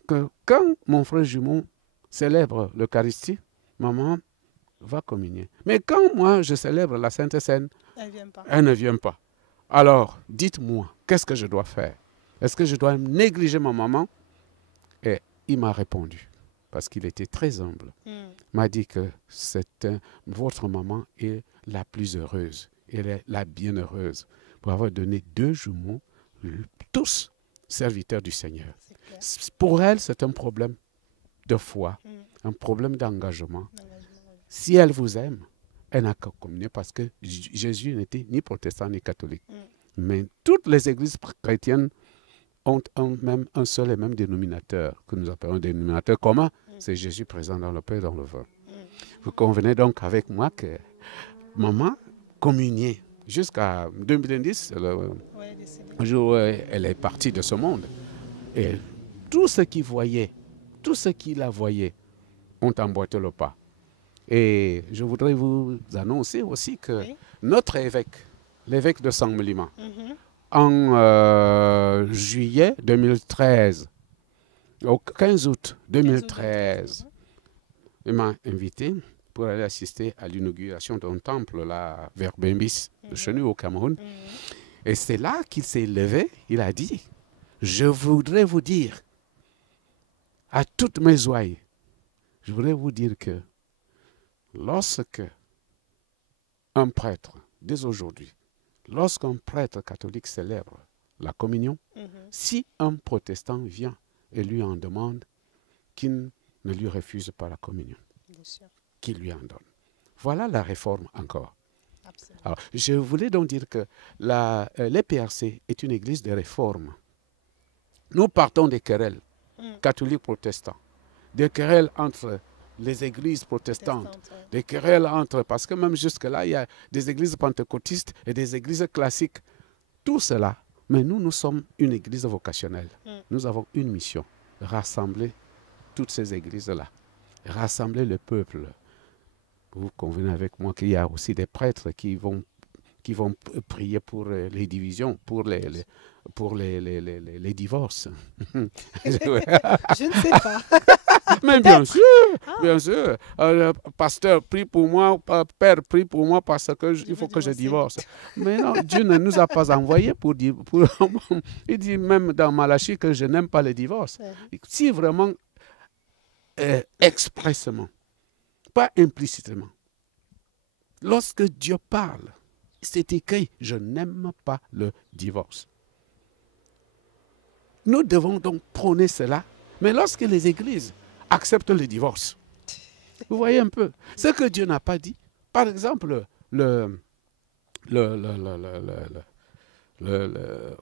Que quand mon frère jumeau célèbre l'Eucharistie, maman va communier. Mais quand moi, je célèbre la Sainte Seine, elle ne vient pas. Alors, dites-moi, qu'est-ce que je dois faire? Est-ce que je dois négliger ma maman? Et il m'a répondu, parce qu'il était très humble. Il m'a dit que votre maman est la plus heureuse. Elle est la bienheureuse pour avoir donné 2 jumeaux, tous serviteurs du Seigneur. Pour elle, c'est un problème de foi, un problème d'engagement. Si elle vous aime, elle n'a qu'à communier parce que Jésus n'était ni protestant ni catholique. Mais toutes les églises chrétiennes ont même un seul et même dénominateur, que nous appelons un dénominateur commun, c'est Jésus présent dans le pain et dans le vin. Vous convenez donc avec moi que maman communiait jusqu'à 2010, le jour où elle est partie de ce monde. Et tous ceux qui voyaient, tous ceux qui la voyaient, ont emboîté le pas. Et je voudrais vous annoncer aussi que notre évêque, l'évêque de Saint-Méliman, en juillet 2013, au 15 août 2013, il m'a invité pour aller assister à l'inauguration d'un temple là, vers Bembis, de chez nous au Cameroun. Et c'est là qu'il s'est levé, il a dit, je voudrais vous dire, à toutes mes ouailles, je voudrais vous dire que lorsque un prêtre, dès aujourd'hui, lorsqu'un prêtre catholique célèbre la communion, si un protestant vient et lui en demande, qu'il ne lui refuse pas la communion, qu'il lui en donne. Voilà la réforme encore. Absolument. Alors, je voulais donc dire que l'EPRC est une église de réforme. Nous partons des querelles catholiques protestants, des querelles entre les églises protestantes, des querelles entre, parce que même jusque-là, il y a des églises pentecôtistes et des églises classiques. Tout cela, mais nous sommes une église vocationnelle. Nous avons une mission, rassembler toutes ces églises-là, rassembler le peuple. Vous convenez avec moi qu'il y a aussi des prêtres qui vont prier pour les divisions, pour les divorces. Je ne sais pas. Mais bien sûr, bien sûr. Pasteur, prie pour moi, père, prie pour moi parce qu'il faut que je divorce. Mais non, Dieu ne nous a pas envoyés pour dire. Il dit même dans Malachie que je n'aime pas le divorce. Si vraiment, expressément, pas implicitement, lorsque Dieu parle, c'est écrit, je n'aime pas le divorce. Nous devons donc prôner cela, mais lorsque les églises acceptent le divorce, vous voyez un peu, ce que Dieu n'a pas dit, par exemple,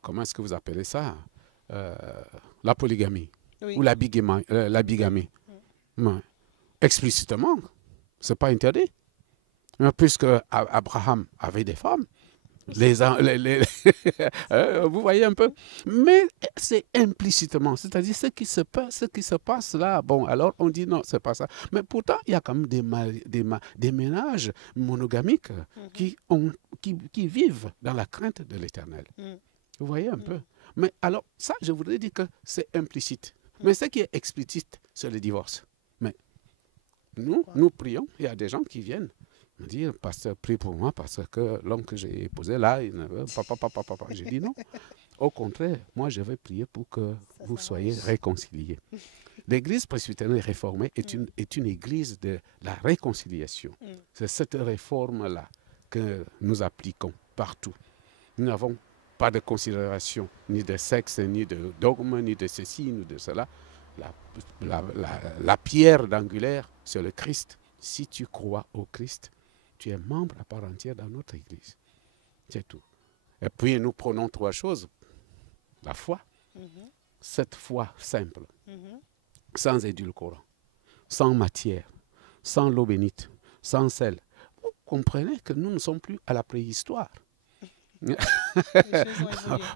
comment est-ce que vous appelez ça, la polygamie, ou la bigamie. Explicitement, ce n'est pas interdit. Puisque Abraham avait des femmes, vous voyez un peu, mais c'est implicitement, c'est-à-dire ce qui se passe là, bon, alors on dit non, c'est pas ça. Mais pourtant, il y a quand même des ménages monogamiques qui vivent dans la crainte de l'Éternel. Vous voyez un peu. Mais alors, ça, je voudrais dire que c'est implicite. Mais ce qui est explicite, c'est le divorce. Mais nous prions, il y a des gens qui viennent me dire, pasteur, prie pour moi parce que l'homme que j'ai épousé là, il ne veut papa. J'ai dit non. Au contraire, moi, je vais prier pour que vous soyez réconciliés. L'Église presbytérienne réformée est une église de la réconciliation. C'est cette réforme-là que nous appliquons partout. Nous n'avons pas de considération, ni de sexe, ni de dogme, ni de ceci, ni de cela. La pierre d'angulaire, c'est le Christ. Si tu crois au Christ, tu es membre à part entière dans notre Église. C'est tout. Et puis nous prenons 3 choses. La foi, cette foi simple, sans édulcorant, sans matière, sans l'eau bénite, sans sel. Vous comprenez que nous ne sommes plus à la préhistoire.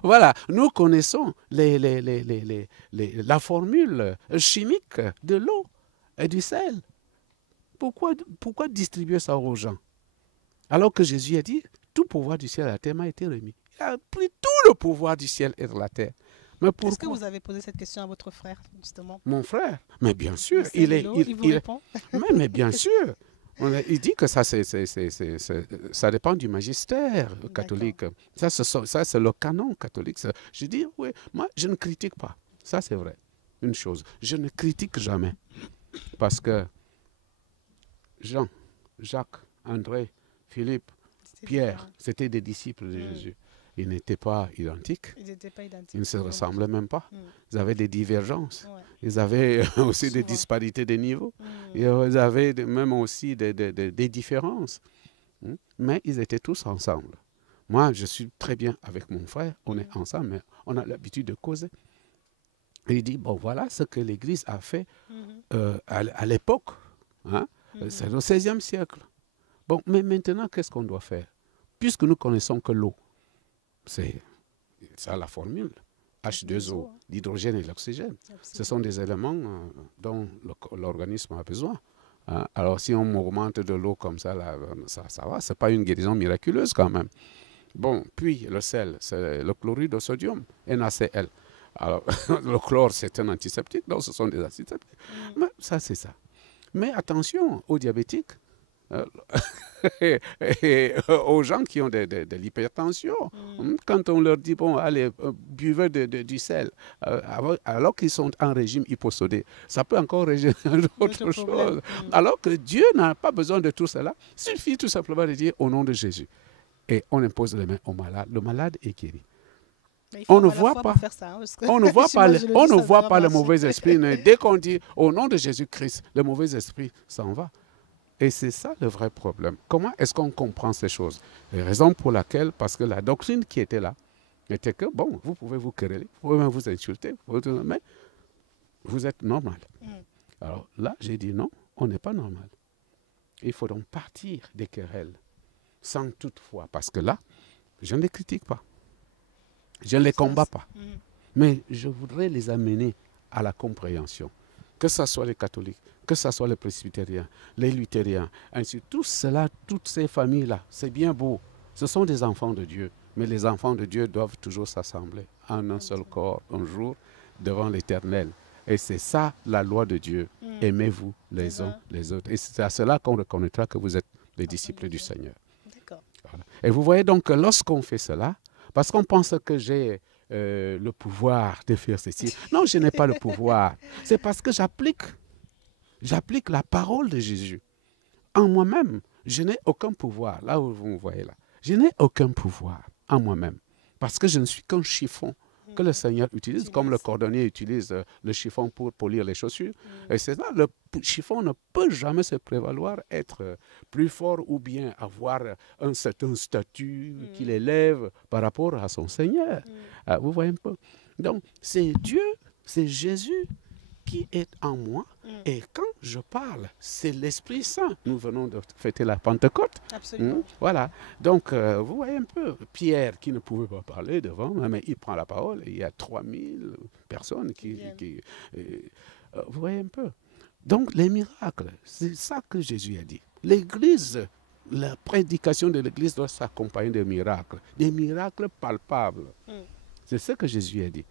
Voilà, nous connaissons la formule chimique de l'eau et du sel. Pourquoi distribuer ça aux gens? Alors que Jésus a dit, tout pouvoir du ciel et de la terre m'a été remis. Il a pris tout le pouvoir du ciel et de la terre. Est-ce que vous avez posé cette question à votre frère, justement? Mon frère? Mais bien sûr. Il vous répond? Mais bien sûr. Il dit que ça dépend du magistère catholique. Ça, c'est le canon catholique. Je dis, oui, moi, je ne critique pas. Ça, c'est vrai. Une chose, je ne critique jamais. Parce que Jean, Jacques, André, Philippe, Pierre, c'était des disciples de Jésus. Ils n'étaient pas identiques. Ils ne se ressemblaient même pas. Ils avaient des divergences. Ils avaient aussi des disparités de niveau. Ils avaient même aussi des différences. Mais ils étaient tous ensemble. Moi, je suis très bien avec mon frère. On est ensemble, mais on a l'habitude de causer. Et il dit, bon, voilà ce que l'Église a fait à l'époque. Hein? C'est au XVIe siècle. Bon, mais maintenant, qu'est-ce qu'on doit faire? Puisque nous connaissons que l'eau, c'est ça la formule, H2O, l'hydrogène et l'oxygène. Ce sont des éléments dont l'organisme a besoin. Hein? Alors si on augmente de l'eau comme ça, là, ça va, ce n'est pas une guérison miraculeuse quand même. Bon, puis le sel, c'est le chlorure de sodium, NaCl. Alors, le chlore, c'est un antiseptique, donc ce sont des antiseptiques. Mais ça, c'est ça. Mais attention aux diabétiques, et aux gens qui ont de l'hypertension. Quand on leur dit, bon, allez, buvez du sel, alors qu'ils sont en régime hyposodé, ça peut encore régénérer autre chose. Alors que Dieu n'a pas besoin de tout cela. Il suffit tout simplement de dire au nom de Jésus. Et on impose les mains au malade. Le malade est guéri. On ne voit pas, on ne voit pas le mauvais esprit. Dès qu'on dit au nom de Jésus-Christ, le mauvais esprit s'en va. Et c'est ça le vrai problème. Comment est-ce qu'on comprend ces choses? La raison pour laquelle, parce que la doctrine qui était là, était que, bon, vous pouvez vous quereller, vous pouvez même vous insulter, mais vous êtes normal. Alors là, j'ai dit non, on n'est pas normal. Il faut donc partir des querelles, sans toutefois, parce que là, je ne les critique pas. Je ne les combats pas. Mais je voudrais les amener à la compréhension. Que ce soit les catholiques, que ce soit les presbytériens, les luthériens, ainsi tout cela, toutes ces familles-là, c'est bien beau. Ce sont des enfants de Dieu. Mais les enfants de Dieu doivent toujours s'assembler en un seul corps, un jour, devant l'Éternel. Et c'est ça la loi de Dieu. Aimez-vous les uns les autres. Et c'est à cela qu'on reconnaîtra que vous êtes les disciples du Seigneur. Voilà. Et vous voyez donc que lorsqu'on fait cela, parce qu'on pense que j'ai le pouvoir de faire ceci. Non, je n'ai pas le pouvoir. C'est parce que j'applique la parole de Jésus. En moi-même, je n'ai aucun pouvoir. Là où vous me voyez là. Je n'ai aucun pouvoir en moi-même. Parce que je ne suis qu'un chiffon que le Seigneur utilise, comme le cordonnier utilise le chiffon pour polir les chaussures. Et c'est là, le chiffon ne peut jamais se prévaloir être plus fort ou bien avoir un certain statut qui l'élève par rapport à son Seigneur. Vous voyez un peu? Donc, c'est Dieu, c'est Jésus qui est en moi. Et quand je parle, c'est l'Esprit Saint. Nous venons de fêter la Pentecôte. Absolument. Voilà. Donc, vous voyez un peu, Pierre qui ne pouvait pas parler devant, mais il prend la parole. Et il y a 3000 personnes qui vous voyez un peu. Donc, les miracles, c'est ça que Jésus a dit. L'Église, la prédication de l'Église doit s'accompagner de miracles palpables. C'est ce que Jésus a dit.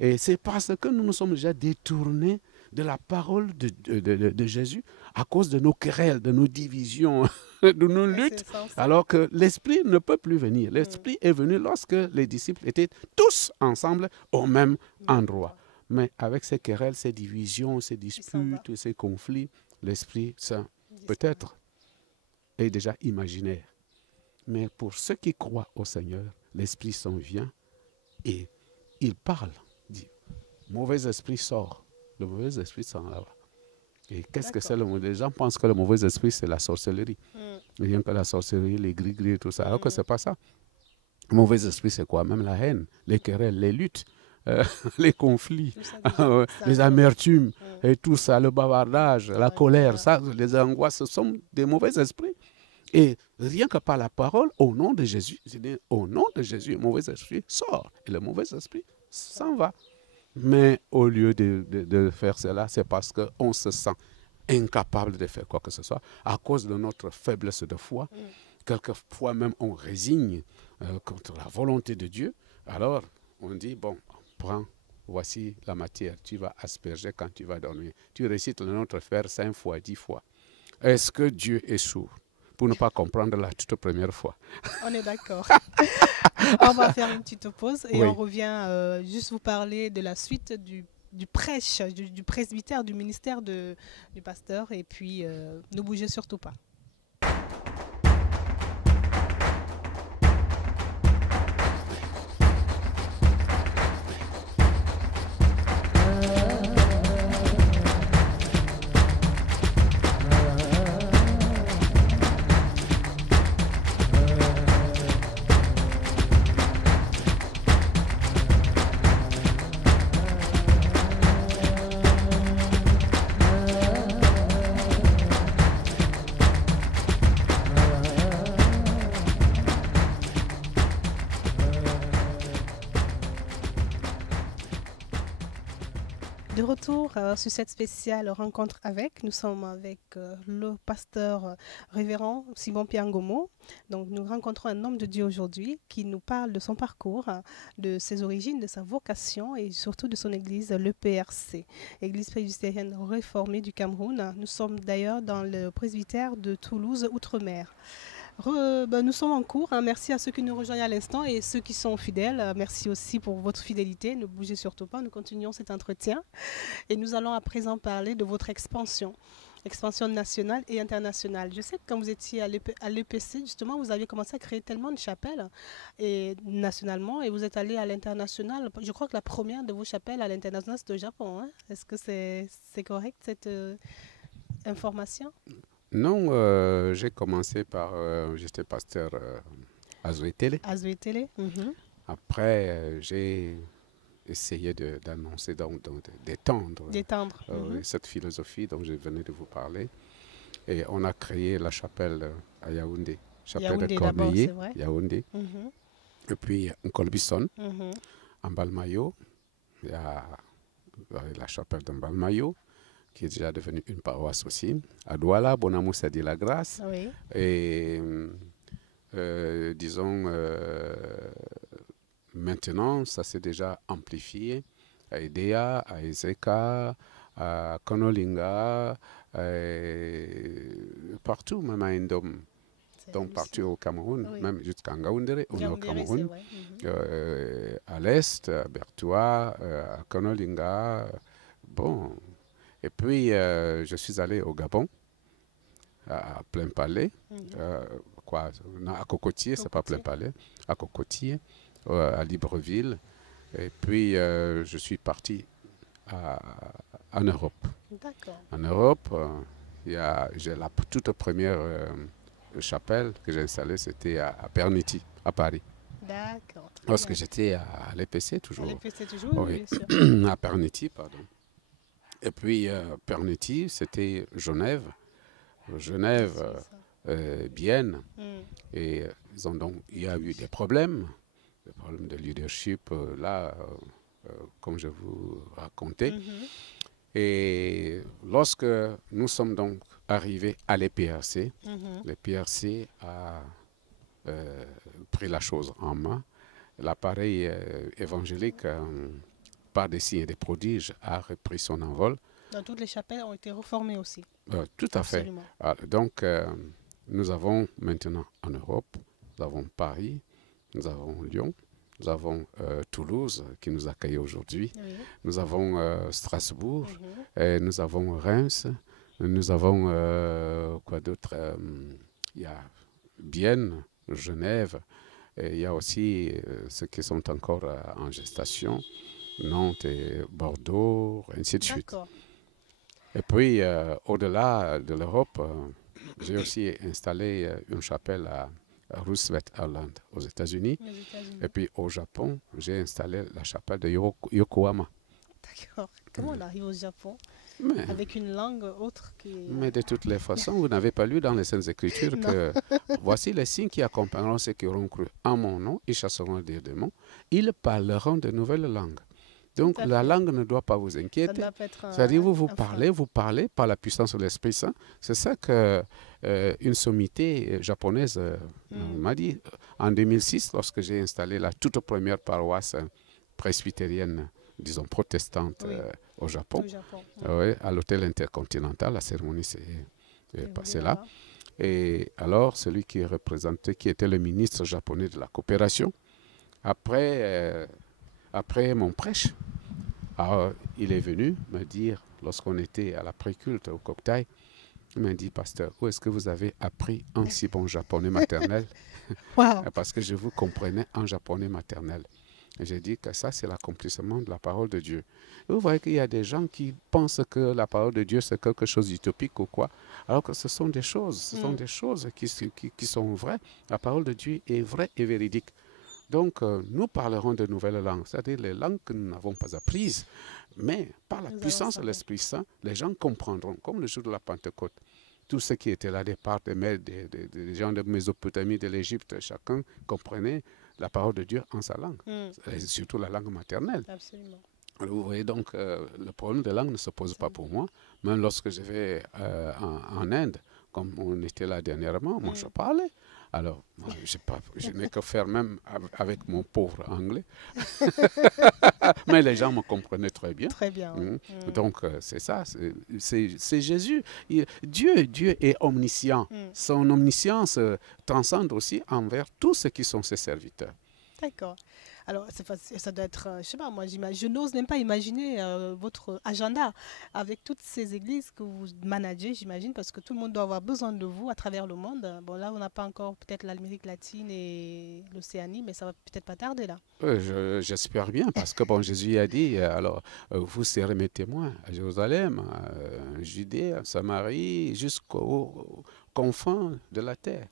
Et c'est parce que nous nous sommes déjà détournés de la parole de Jésus à cause de nos querelles, de nos divisions, de nos luttes, alors que l'Esprit ne peut plus venir. L'Esprit est venu lorsque les disciples étaient tous ensemble au même endroit. Mais avec ces querelles, ces divisions, ces disputes, ces conflits, l'Esprit Saint, peut-être, est déjà imaginaire. Mais pour ceux qui croient au Seigneur, l'Esprit Saint vient et il parle. Dit, mauvais esprit sort. Le mauvais esprit s'en va. Et qu'est-ce que c'est le mauvais? Les gens pensent que le mauvais esprit, c'est la sorcellerie. Rien que la sorcellerie, les gris-gris et tout ça. Alors que ce n'est pas ça. Le mauvais esprit, c'est quoi? Même la haine, les querelles, les luttes, les conflits, les amertumes et tout ça, le bavardage, la colère, ça, les angoisses, ce sont des mauvais esprits. Et rien que par la parole, au nom de Jésus, au nom de Jésus, le mauvais esprit sort. Et le mauvais esprit s'en va. Mais au lieu de faire cela, c'est parce qu'on se sent incapable de faire quoi que ce soit à cause de notre faiblesse de foi. Quelquefois même on résigne contre la volonté de Dieu. Alors on dit, bon, prends, voici la matière, tu vas asperger quand tu vas dormir. Tu récites le Notre Père 5 fois, 10 fois. Est-ce que Dieu est sourd pour ne pas comprendre la toute première fois? On est d'accord. On va faire une petite pause et on revient juste vous parler de la suite du prêche, du presbytère, du ministère du pasteur. Et puis, ne bougez surtout pas. De retour sur cette spéciale rencontre avec, nous sommes avec le pasteur révérend Simon Piangomo. Donc nous rencontrons un homme de Dieu aujourd'hui qui nous parle de son parcours, de ses origines, de sa vocation et surtout de son église, l'EPRC, Église presbytérienne réformée du Cameroun. Nous sommes d'ailleurs dans le presbytère de Toulouse, Outre-mer. Nous sommes en cours. Merci à ceux qui nous rejoignent à l'instant et ceux qui sont fidèles. Merci aussi pour votre fidélité. Ne bougez surtout pas. Nous continuons cet entretien. Et nous allons à présent parler de votre expansion nationale et internationale. Je sais que quand vous étiez à l'EPC, justement, vous aviez commencé à créer tellement de chapelles nationalement et vous êtes allé à l'international. Je crois que la première de vos chapelles à l'international, c'est au Japon. Hein? Est-ce que c'est correct, cette information? Non, j'ai commencé par... j'étais pasteur à Zouétélé. À Zouétélé. Après, j'ai essayé d'annoncer, d'étendre cette philosophie dont je venais de vous parler. Et on a créé la chapelle à Yaoundé. Chapelle de Corneillé, Yaoundé. Et puis, en Colbisson, en Balmayo. Il y a la chapelle de Balmayo, qui est déjà devenue une paroisse aussi. À Douala, Bonamou dit la grâce. Oui. Et disons, maintenant, ça s'est déjà amplifié à Edea, à Ezeka, à Konolinga, partout, même à Ndom. Donc partout au Cameroun, même jusqu'à Ngaoundéré, au Cameroun. À l'est, à Bertoua, à Konolinga. Bon. Et puis, je suis allé au Gabon, à Plein Palais, à Cocotier, c'est pas Plein Palais, à Cocotier, à Libreville. Et puis, je suis parti en Europe. D'accord. En Europe, j'ai la toute première chapelle que j'ai installée, c'était à Pernity, à Paris. D'accord. Lorsque j'étais à l'EPC, toujours. À l'EPC, toujours, oui, bien sûr. À Pernity, pardon. Et puis, Pernity, c'était Genève. Genève, Bienne. Et il y a eu des problèmes de leadership, là, comme je vous racontais. Et lorsque nous sommes donc arrivés à l'EPRC, l'EPRC a pris la chose en main l'appareil évangélique, par des signes et des prodiges, a repris son envol. Dans toutes les chapelles ont été reformées aussi. Tout à fait. Donc, nous avons maintenant en Europe, nous avons Paris, nous avons Lyon, nous avons Toulouse qui nous accueille aujourd'hui, oui. Nous avons Strasbourg, et nous avons Reims, nous avons quoi d'autre, il y a Vienne, Genève, et il y a aussi ceux qui sont encore en gestation, Nantes et Bordeaux, ainsi de suite. Et puis, au-delà de l'Europe, j'ai aussi installé une chapelle à Roosevelt Island, aux États-Unis. Et puis, au Japon, j'ai installé la chapelle de Yokohama. D'accord. Comment on arrive au Japon avec une langue autre qui... Mais de toutes les façons, vous n'avez pas lu dans les Saintes Écritures que voici les signes qui accompagneront ceux qui auront cru en mon nom, ils chasseront des démons, ils parleront de nouvelles langues. Donc, la langue ne doit pas vous inquiéter. C'est-à-dire, vous parlez par la puissance de l'Esprit Saint. C'est ça qu'une sommité japonaise m'a dit. En 2006, lorsque j'ai installé la toute première paroisse presbytérienne, disons protestante, au Japon, à l'hôtel Intercontinental, la cérémonie s'est passée là. Et alors, celui qui était le ministre japonais de la coopération, après mon prêche, alors, il est venu me dire, lorsqu'on était à la pré-culte au cocktail, il m'a dit, pasteur, où est-ce que vous avez appris un si bon japonais maternel? Wow. Parce que je vous comprenais en japonais maternel. Et j'ai dit que ça, c'est l'accomplissement de la parole de Dieu. Et vous voyez qu'il y a des gens qui pensent que la parole de Dieu, c'est quelque chose d'utopique ou quoi, alors que ce sont des choses, qui sont vraies. La parole de Dieu est vraie et véridique. Donc, nous parlerons de nouvelles langues, c'est-à-dire les langues que nous n'avons pas apprises, mais par la puissance de l'Esprit Saint, les gens comprendront, comme le jour de la Pentecôte. Tous ceux qui étaient là, des des gens de Mésopotamie, de l'Égypte, chacun comprenait la parole de Dieu en sa langue, et surtout la langue maternelle. Absolument. Alors, vous voyez donc, le problème de langue ne se pose pas pour moi. Même lorsque je vais en Inde, comme on était là dernièrement, moi je parlais. Alors, je n'ai que faire même avec mon pauvre anglais. Mais les gens me comprenaient très bien. Très bien. Donc, c'est ça, c'est Jésus. Dieu est omniscient. Son omniscience transcende aussi envers tous ceux qui sont ses serviteurs. D'accord. Alors, ça doit être, je sais pas, moi, je n'ose même pas imaginer votre agenda avec toutes ces églises que vous managez, j'imagine, parce que tout le monde doit avoir besoin de vous à travers le monde. Bon, là, on n'a pas encore peut-être l'Amérique latine et l'Océanie, mais ça va peut-être pas tarder, là. J'espère bien, parce que, bon, Jésus a dit, alors, vous serez mes témoins à Jérusalem, à Judée, à Samarie, jusqu'aux confins de la terre.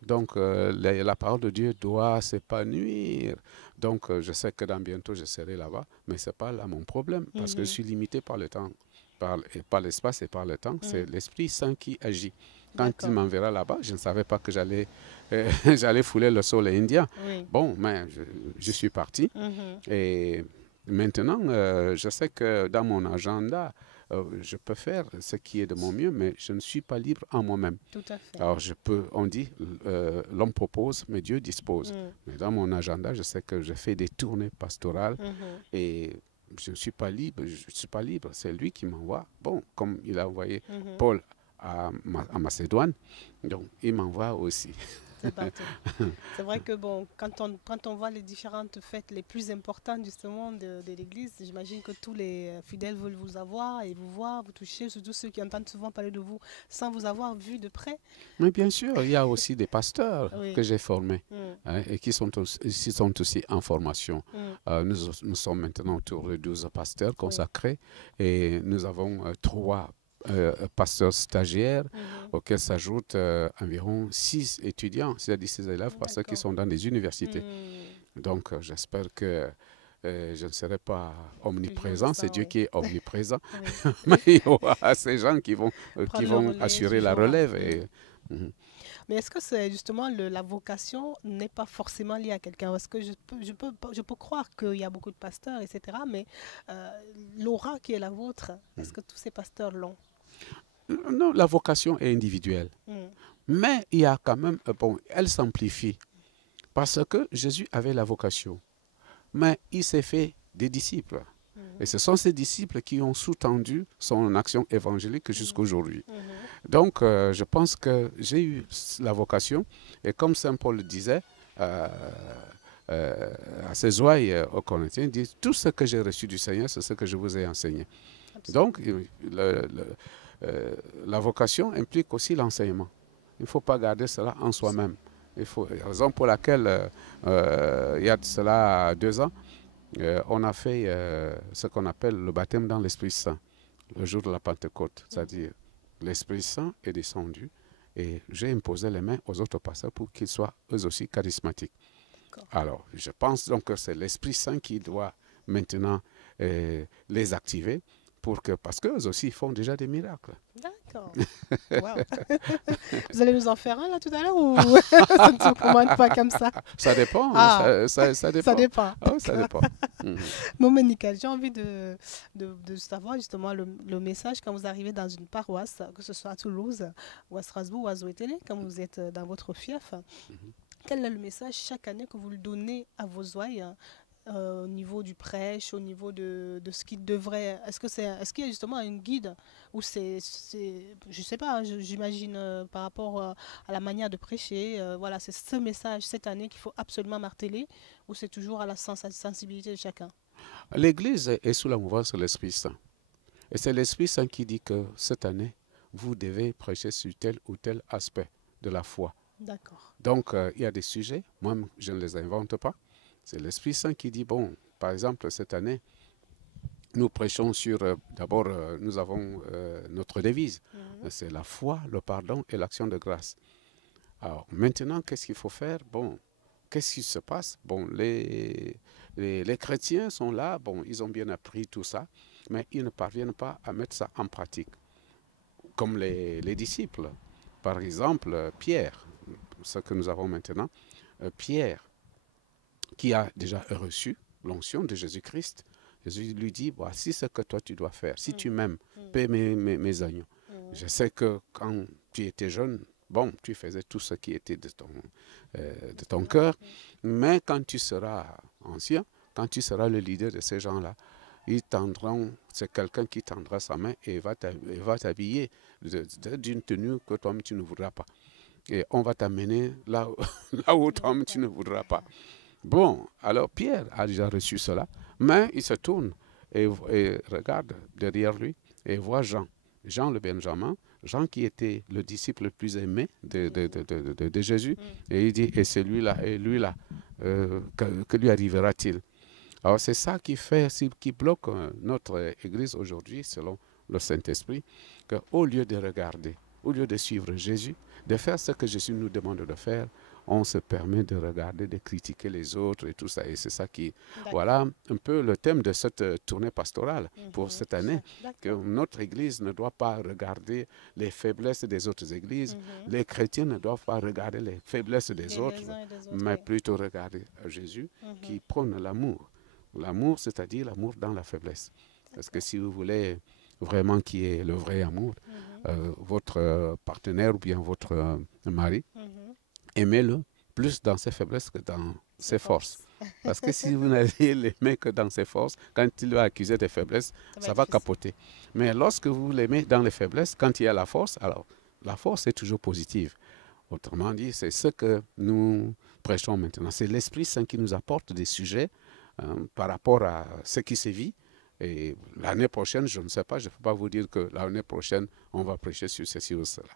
Donc, la parole de Dieu doit s'épanouir. Donc, je sais que dans bientôt, je serai là-bas, mais ce n'est pas là mon problème, parce que je suis limité par le temps, par l'espace et par le temps. C'est l'Esprit Saint qui agit. Quand il m'enverra là-bas, je ne savais pas que j'allais fouler le sol indien. Oui. Bon, mais je suis parti. Et maintenant, je sais que dans mon agenda, je peux faire ce qui est de mon mieux, mais je ne suis pas libre en moi-même. Tout à fait. Alors, on dit, l'homme propose, mais Dieu dispose. Mais dans mon agenda, je sais que je fais des tournées pastorales et je ne suis pas libre. C'est lui qui m'envoie. Bon, comme il a envoyé Paul à Macédoine, donc il m'envoie aussi. C'est vrai que bon, quand on voit les différentes fêtes les plus importantes justement de l'Église, j'imagine que tous les fidèles veulent vous avoir et vous voir, vous toucher, surtout ceux qui entendent souvent parler de vous sans vous avoir vu de près. Mais bien sûr, il y a aussi des pasteurs que j'ai formés et qui sont aussi en formation. Nous sommes maintenant autour de 12 pasteurs consacrés et nous avons 3 pasteurs stagiaires auxquels s'ajoutent environ 6 étudiants, c'est-à-dire 6 élèves, pasteurs qui sont dans des universités. Donc, j'espère que je ne serai pas omniprésent, c'est Dieu qui est omniprésent, mais il y aura ces gens qui vont assurer la relève. Mais est-ce que c'est justement la vocation n'est pas forcément liée à quelqu'un? Parce que je peux croire qu'il y a beaucoup de pasteurs, etc. Mais l'aura qui est la vôtre, est-ce que tous ces pasteurs l'ont? Non, la vocation est individuelle. Mais il y a quand même, elle s'amplifie Parce que Jésus avait la vocation. Mais il s'est fait des disciples. Et ce sont ces disciples qui ont sous-tendu son action évangélique jusqu'à aujourd'hui. Donc, je pense que j'ai eu la vocation. Et comme Saint Paul le disait, à ses ouailles aux Corinthiens, il dit, tout ce que j'ai reçu du Seigneur, c'est ce que je vous ai enseigné. Absolument. Donc, la vocation implique aussi l'enseignement. Il ne faut pas garder cela en soi-même. Raison pour laquelle, il y a de cela 2 ans, on a fait ce qu'on appelle le baptême dans l'Esprit Saint, le jour de la Pentecôte. C'est-à-dire, l'Esprit Saint est descendu et j'ai imposé les mains aux autres pasteurs pour qu'ils soient eux aussi charismatiques. Alors, je pense donc que c'est l'Esprit Saint qui doit maintenant les activer parce qu'eux aussi font déjà des miracles. D'accord. Wow. Vous allez nous en faire un là tout à l'heure ou ça ne se commande pas comme ça? Ça dépend. Ça dépend. Ça dépend. Oh, ça dépend. Bon, Monica, j'ai envie de savoir justement le message quand vous arrivez dans une paroisse, que ce soit à Toulouse ou à Strasbourg ou à Zoétélé, quand vous êtes dans votre fief. Quel est le message chaque année que vous le donnez à vos ouailles au niveau du prêche, au niveau de ce qui devrait... Est-ce qu'il y a justement un guide ou je ne sais pas, j'imagine par rapport à la manière de prêcher, voilà, c'est ce message cette année qu'il faut absolument marteler ou c'est toujours à la sensibilité de chacun? L'Église est sous la mouvance de l'Esprit Saint. Et c'est l'Esprit Saint qui dit que cette année, vous devez prêcher sur tel ou tel aspect de la foi. D'accord. Donc, il y a des sujets, moi je ne les invente pas. C'est l'Esprit Saint qui dit, bon, par exemple, cette année, nous prêchons sur, d'abord, nous avons notre devise. C'est la foi, le pardon et l'action de grâce. Alors, maintenant, qu'est-ce qu'il faut faire? Bon, qu'est-ce qui se passe? Bon, les chrétiens sont là, bon, ils ont bien appris tout ça, mais ils ne parviennent pas à mettre ça en pratique. Comme les disciples. Par exemple, Pierre, ce que nous avons maintenant, Pierre, qui a déjà reçu l'onction de Jésus-Christ, Jésus lui dit, voici ce que toi tu dois faire. Si tu m'aimes, paie mes agneaux. Je sais que quand tu étais jeune, bon, tu faisais tout ce qui était de ton cœur, mais quand tu seras ancien, quand tu seras le leader de ces gens-là, c'est quelqu'un qui tendra sa main et va t'habiller d'une tenue que toi-même tu ne voudras pas. Et on va t'amener là où toi-même tu ne voudras pas. Bon, alors Pierre a déjà reçu cela, mais il se tourne et regarde derrière lui et voit Jean le Benjamin, Jean qui était le disciple le plus aimé de Jésus, et il dit, et c'est lui-là, que lui arrivera-t-il? Alors c'est ça qui bloque notre Église aujourd'hui, selon le Saint-Esprit, qu'au lieu de regarder, au lieu de suivre Jésus, de faire ce que Jésus nous demande de faire, on se permet de regarder, de critiquer les autres et tout ça. Et c'est ça qui... Voilà un peu le thème de cette tournée pastorale pour cette année, que notre Église ne doit pas regarder les faiblesses des autres églises. Les chrétiens ne doivent pas regarder les faiblesses des autres, mais plutôt regarder Jésus qui prône l'amour. L'amour, c'est-à-dire l'amour dans la faiblesse. Parce que si vous voulez vraiment qu'il y ait le vrai amour, votre partenaire ou bien votre mari, aimez-le plus dans ses faiblesses que dans ses forces. Parce que si vous n'allez l'aimer que dans ses forces, quand il va accuser des faiblesses, ça va capoter. Mais lorsque vous l'aimez dans les faiblesses, quand il y a la force, alors la force est toujours positive. Autrement dit, c'est ce que nous prêchons maintenant. C'est l'Esprit Saint qui nous apporte des sujets par rapport à ce qui se vit. Et l'année prochaine, je ne sais pas, je ne peux pas vous dire que l'année prochaine, on va prêcher sur ceci ou cela.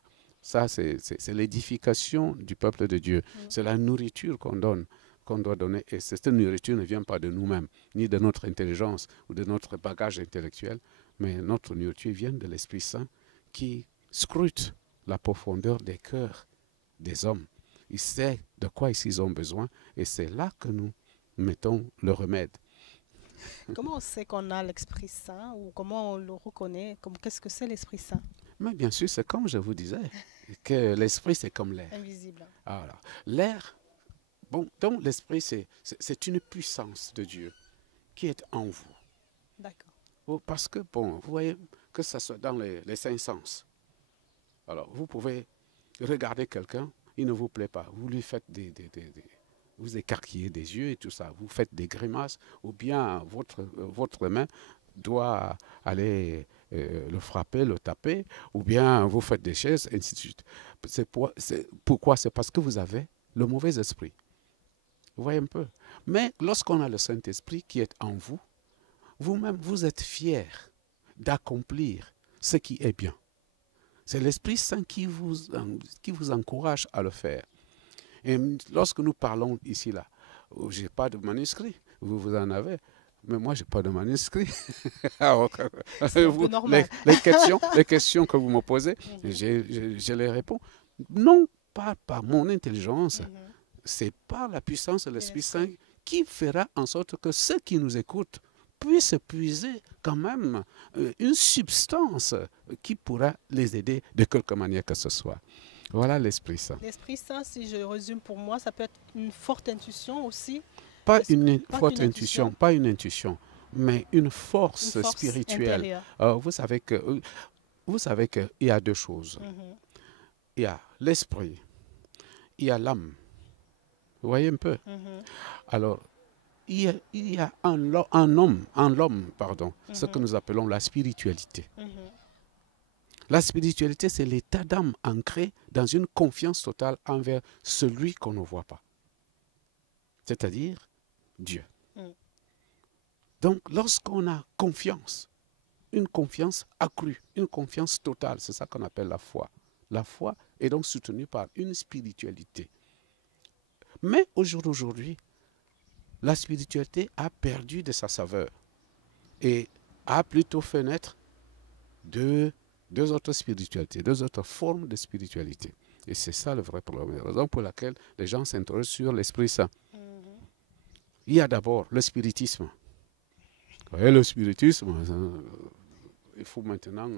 Ça, c'est l'édification du peuple de Dieu. C'est la nourriture qu'on doit donner. Et cette nourriture ne vient pas de nous-mêmes, ni de notre intelligence ou de notre bagage intellectuel, mais notre nourriture vient de l'Esprit Saint qui scrute la profondeur des cœurs des hommes. Il sait de quoi ils ont besoin et c'est là que nous mettons le remède. Comment on sait qu'on a l'Esprit Saint ou comment on le reconnaît? Qu'est-ce que c'est l'Esprit Saint? Mais bien sûr, c'est comme je vous disais, que l'Esprit, c'est comme l'air. Invisible. Alors, l'air, bon, donc l'Esprit, c'est une puissance de Dieu qui est en vous. D'accord. Parce que, bon, vous voyez, que ça soit dans les 5 sens. Alors, vous pouvez regarder quelqu'un, il ne vous plaît pas. Vous lui faites vous écarquillez des yeux et tout ça, vous faites des grimaces, ou bien votre main doit aller le frapper, le taper, ou bien vous faites des chaises, et ainsi de suite. Pourquoi? C'est parce que vous avez le mauvais esprit. Vous voyez un peu? Mais lorsqu'on a le Saint-Esprit qui est en vous, vous-même, vous êtes fiers d'accomplir ce qui est bien. C'est l'Esprit Saint qui vous encourage à le faire. Et lorsque nous parlons ici, là, je n'ai pas de manuscrit, vous en avez, mais moi, je n'ai pas de manuscrit. Les questions que vous me posez, je les réponds. Non pas par mon intelligence, c'est par la puissance de l'Esprit Saint qui fera en sorte que ceux qui nous écoutent puissent puiser quand même une substance qui pourra les aider de quelque manière que ce soit. Voilà l'Esprit Saint. L'Esprit Saint, si je résume pour moi, ça peut être une forte intuition aussi. Pas une forte intuition, pas une intuition, mais une force spirituelle. Vous savez qu'il y a deux choses. Il y a l'esprit, il y a l'âme. Vous voyez un peu? Alors, il y a en l'homme, ce que nous appelons la spiritualité. La spiritualité, c'est l'état d'âme ancré dans une confiance totale envers celui qu'on ne voit pas. C'est-à-dire Dieu. Donc, lorsqu'on a confiance, une confiance accrue, une confiance totale, c'est ça qu'on appelle la foi. La foi est donc soutenue par une spiritualité. Mais au jour d'aujourd'hui, la spiritualité a perdu de sa saveur et a plutôt fait naître deux autres spiritualités, deux autres formes de spiritualité. Et c'est ça le vrai problème, la raison pour laquelle les gens s'interrogent sur l'Esprit Saint. Il y a d'abord le spiritisme. Vous voyez, le spiritisme, il faut maintenant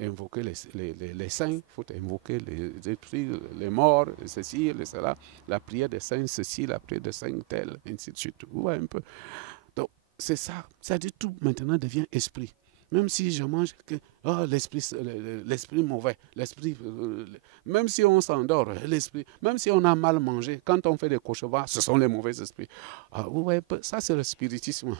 invoquer les saints, il faut invoquer les esprits, les morts, ceci, cela, la prière des saints, ceci, la prière des saints, tel, ainsi de suite. Vous voyez un peu. Donc, c'est ça. Ça dit tout maintenant devient esprit. Même si je mange, l'esprit mauvais, même si on s'endort, l'esprit, même si on a mal mangé, quand on fait des cauchemars, ce sont les mauvais esprits. Vous voyez, ça c'est le spiritisme.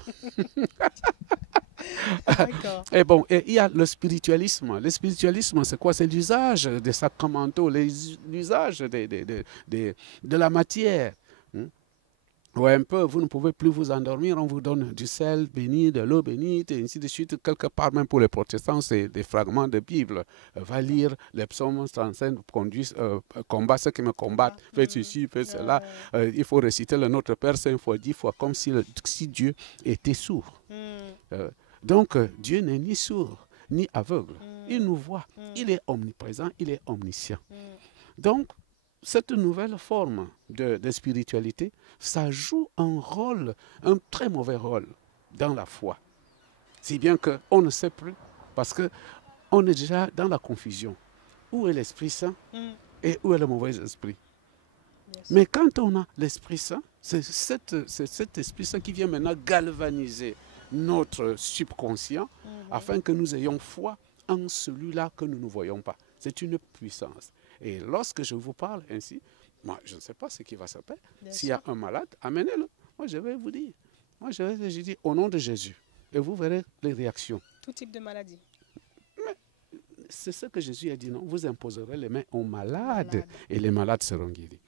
Et bon, il y a le spiritualisme. Le spiritualisme, c'est quoi? C'est l'usage des sacramentaux, l'usage de la matière. Ouais, un peu, vous ne pouvez plus vous endormir, on vous donne du sel béni, de l'eau bénite, et ainsi de suite. Quelque part, même pour les protestants, c'est des fragments de Bible. Va lire les psaumes 35, combat ceux qui me combattent, faites ceci, faites cela. Il faut réciter le Notre Père 5 fois, 10 fois, comme si Dieu était sourd. Donc, Dieu n'est ni sourd, ni aveugle. Il nous voit. Il est omniprésent, il est omniscient. Donc, cette nouvelle forme de spiritualité, ça joue un très mauvais rôle dans la foi. Si bien qu'on ne sait plus, parce qu'on est déjà dans la confusion. Où est l'Esprit Saint et où est le mauvais esprit? Mais quand on a l'Esprit Saint, c'est cet Esprit Saint qui vient maintenant galvaniser notre subconscient afin que nous ayons foi en celui-là que nous ne voyons pas. C'est une puissance. Et lorsque je vous parle ainsi, moi, je ne sais pas ce qui va se passer. S'il y a un malade, amenez-le. Moi, je vais vous dire. Moi, je dis au nom de Jésus. Et vous verrez les réactions. Tout type de maladie. Mais c'est ce que Jésus a dit, non? Vous imposerez les mains aux malades et les malades seront guéris.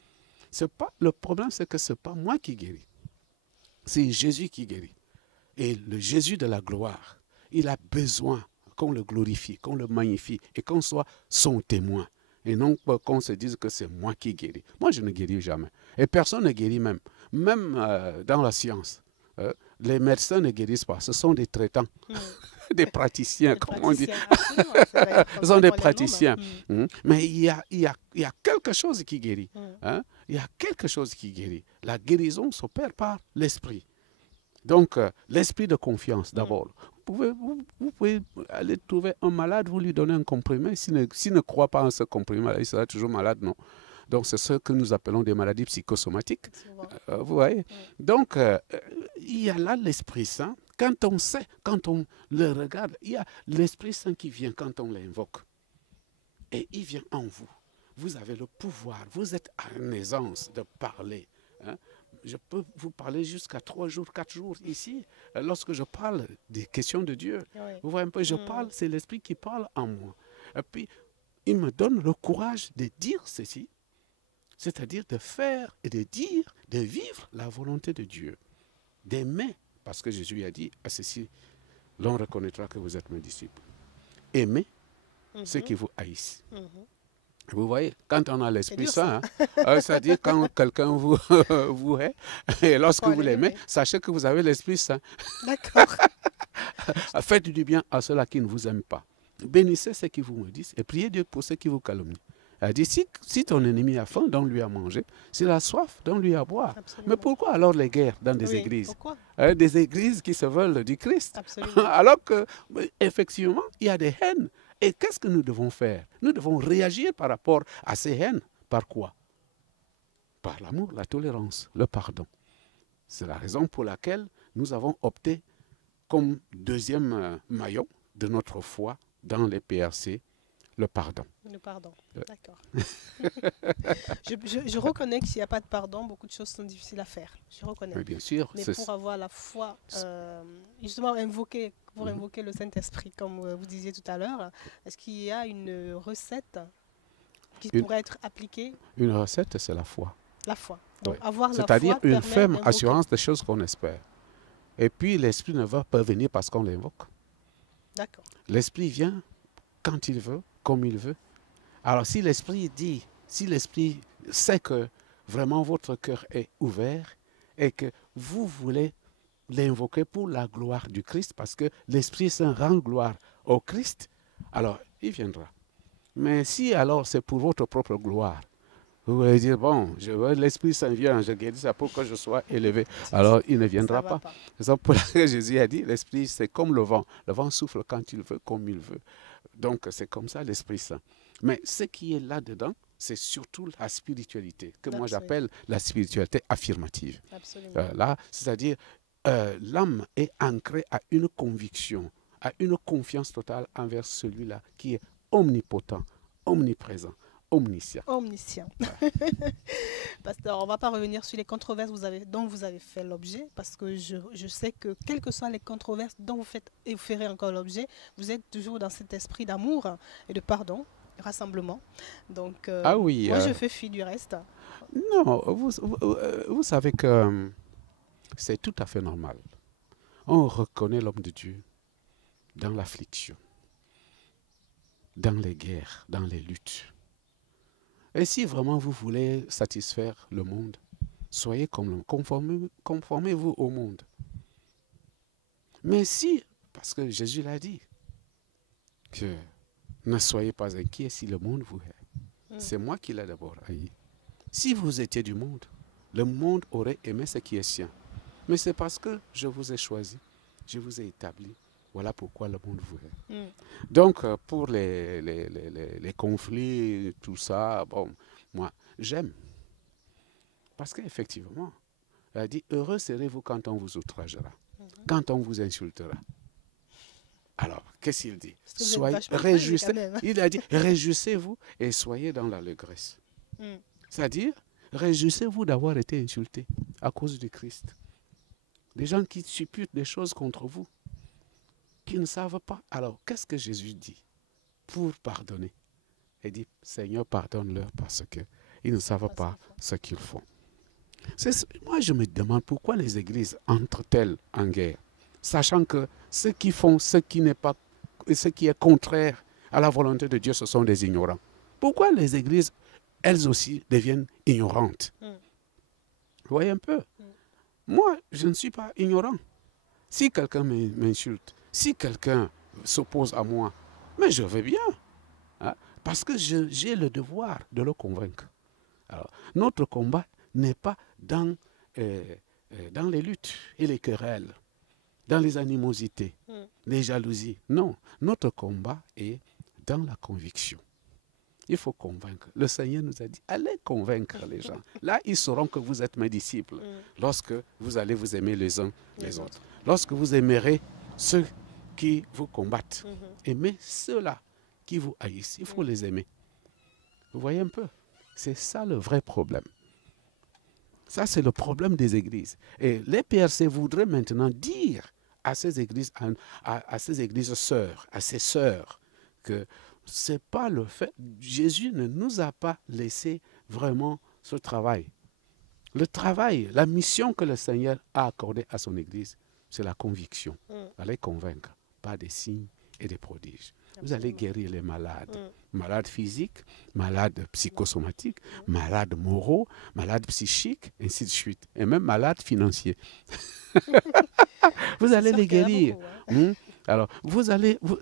Le problème, c'est que ce n'est pas moi qui guéris. C'est Jésus qui guérit. Et le Jésus de la gloire, il a besoin qu'on le glorifie, qu'on le magnifie et qu'on soit son témoin. Et non qu'on se dise que c'est moi qui guéris. Moi, je ne guéris jamais. Et personne ne guérit même. Même dans la science. Les médecins ne guérissent pas. Ce sont des traitants. Des praticiens, comme on dit. Ce sont des praticiens. Mais il y a quelque chose qui guérit. Il y a quelque chose qui guérit. La guérison s'opère par l'esprit. Donc, l'esprit de confiance, d'abord. Vous pouvez aller trouver un malade, vous lui donnez un comprimé. S'il ne croit pas en ce comprimé, il sera toujours malade, non? Donc, c'est ce que nous appelons des maladies psychosomatiques. Vous voyez? Donc, il y a là l'Esprit Saint. Quand on sait, quand on le regarde, il y a l'Esprit Saint qui vient quand on l'invoque. Et il vient en vous. Vous avez le pouvoir. Vous êtes en aisance de parler. je peux vous parler jusqu'à 3 jours, 4 jours ici, lorsque je parle des questions de Dieu. Oui. Vous voyez un peu, je parle, c'est l'Esprit qui parle en moi. Et puis, il me donne le courage de dire ceci, c'est-à-dire de faire et de dire, de vivre la volonté de Dieu, d'aimer, parce que Jésus a dit, à ceci, l'on reconnaîtra que vous êtes mes disciples. Aimez ceux qui vous haïssent. Vous voyez, quand on a l'Esprit Saint, c'est-à-dire quand quelqu'un vous, vous hait, et lorsque vous l'aimez, sachez que vous avez l'Esprit Saint. D'accord. Faites du bien à ceux-là qui ne vous aiment pas. Bénissez ceux qui vous maudissent et priez Dieu pour ceux qui vous calomnient. Elle dit, si ton ennemi a faim, donne-lui à manger. S'il a soif, donne-lui à boire. Absolument. Mais pourquoi alors les guerres dans des églises? Pourquoi? Des églises qui se veulent du Christ. Absolument. Alors que, effectivement, il y a des haines. Et qu'est-ce que nous devons faire? Nous devons réagir par rapport à ces haines. Par quoi? Par l'amour, la tolérance, le pardon. C'est la raison pour laquelle nous avons opté comme deuxième maillon de notre foi dans les PRC, le pardon. Le pardon, d'accord. je reconnais que s'il n'y a pas de pardon, beaucoup de choses sont difficiles à faire. Je reconnais. Mais bien sûr. Mais pour avoir la foi, justement pour invoquer le Saint-Esprit, comme vous disiez tout à l'heure, est-ce qu'il y a une recette qui pourrait être appliquée? Une recette, c'est la foi. La foi. Donc, avoir la foi, c'est-à-dire une ferme assurance des choses qu'on espère. Et puis l'Esprit ne va pas venir parce qu'on l'invoque. D'accord. L'Esprit vient quand il veut, comme il veut. Alors si l'Esprit dit, si l'Esprit sait que vraiment votre cœur est ouvert et que vous voulez l'invoquer pour la gloire du Christ, parce que l'Esprit Saint rend gloire au Christ, alors il viendra. Mais si alors c'est pour votre propre gloire, vous allez dire, bon, l'Esprit Saint vient, je guéris ça pour que je sois élevé. Alors, il ne viendra pas. C'est ça pour laquelle Jésus a dit, l'Esprit, c'est comme le vent. Le vent souffle quand il veut, comme il veut. Donc, c'est comme ça l'Esprit Saint. Mais ce qui est là-dedans, c'est surtout la spiritualité, que moi j'appelle la spiritualité affirmative. Là, c'est-à-dire, l'âme est ancrée à une conviction, à une confiance totale envers celui-là qui est omnipotent, omniprésent. Omniscient. Omniscient. Pasteur, on ne va pas revenir sur les controverses dont vous avez fait l'objet, parce que je sais que quelles que soient les controverses dont vous faites et vous ferez encore l'objet, vous êtes toujours dans cet esprit d'amour et de pardon, rassemblement. Donc, moi, je fais fi du reste. Non, vous savez que c'est tout à fait normal. On reconnaît l'homme de Dieu dans l'affliction, dans les guerres, dans les luttes. Et si vraiment vous voulez satisfaire le monde, soyez comme le conformez-vous au monde. Mais si, parce que Jésus l'a dit, que ne soyez pas inquiets si le monde vous hait. C'est moi qui l'ai d'abord haï. Si vous étiez du monde, le monde aurait aimé ce qui est sien. Mais c'est parce que je vous ai choisi, je vous ai établi. Voilà pourquoi le monde vous hait. Donc, pour les conflits, tout ça, bon, moi, j'aime. Parce qu'effectivement, elle a dit, heureux serez-vous quand on vous outragera, quand on vous insultera. Alors, qu'est-ce qu'il dit? Il a dit, réjouissez-vous et soyez dans l'allégresse. C'est-à-dire, réjouissez-vous d'avoir été insulté à cause du Christ. Des gens qui supputent des choses contre vous, qui ne savent pas. Alors, qu'est-ce que Jésus dit pour pardonner? Il dit, Seigneur, pardonne-leur parce qu'ils ne savent pas ce qu'ils font. Moi, je me demande pourquoi les églises entrent-elles en guerre, sachant que ceux qui font ce qui est contraire à la volonté de Dieu, ce sont des ignorants. Pourquoi les églises, elles aussi, deviennent ignorantes? Vous voyez un peu? Moi, je ne suis pas ignorant. Si quelqu'un m'insulte, si quelqu'un s'oppose à moi, mais je vais bien. Hein, parce que j'ai le devoir de le convaincre. Alors, notre combat n'est pas dans les luttes et les querelles, dans les animosités, les jalousies. Non, notre combat est dans la conviction. Il faut convaincre. Le Seigneur nous a dit, allez convaincre les gens. Là, ils sauront que vous êtes mes disciples. Lorsque vous allez vous aimer les uns les autres. Lorsque vous aimerez ceux qui vous combattent. Aimez ceux-là qui vous haïssent. Il faut les aimer. Vous voyez un peu? C'est ça le vrai problème. Ça, c'est le problème des églises. Et les PRC voudraient maintenant dire à ces églises, à ces églises sœurs, à ces sœurs, que ce n'est pas le fait. Jésus ne nous a pas laissé vraiment ce travail. Le travail, la mission que le Seigneur a accordée à son église, c'est la conviction. Allez convaincre, pas des signes et des prodiges. Vous allez guérir les malades. Malades physiques, malades psychosomatiques, malades moraux, malades psychiques, ainsi de suite. Et même malades financiers. Vous allez les guérir. Beaucoup, Alors,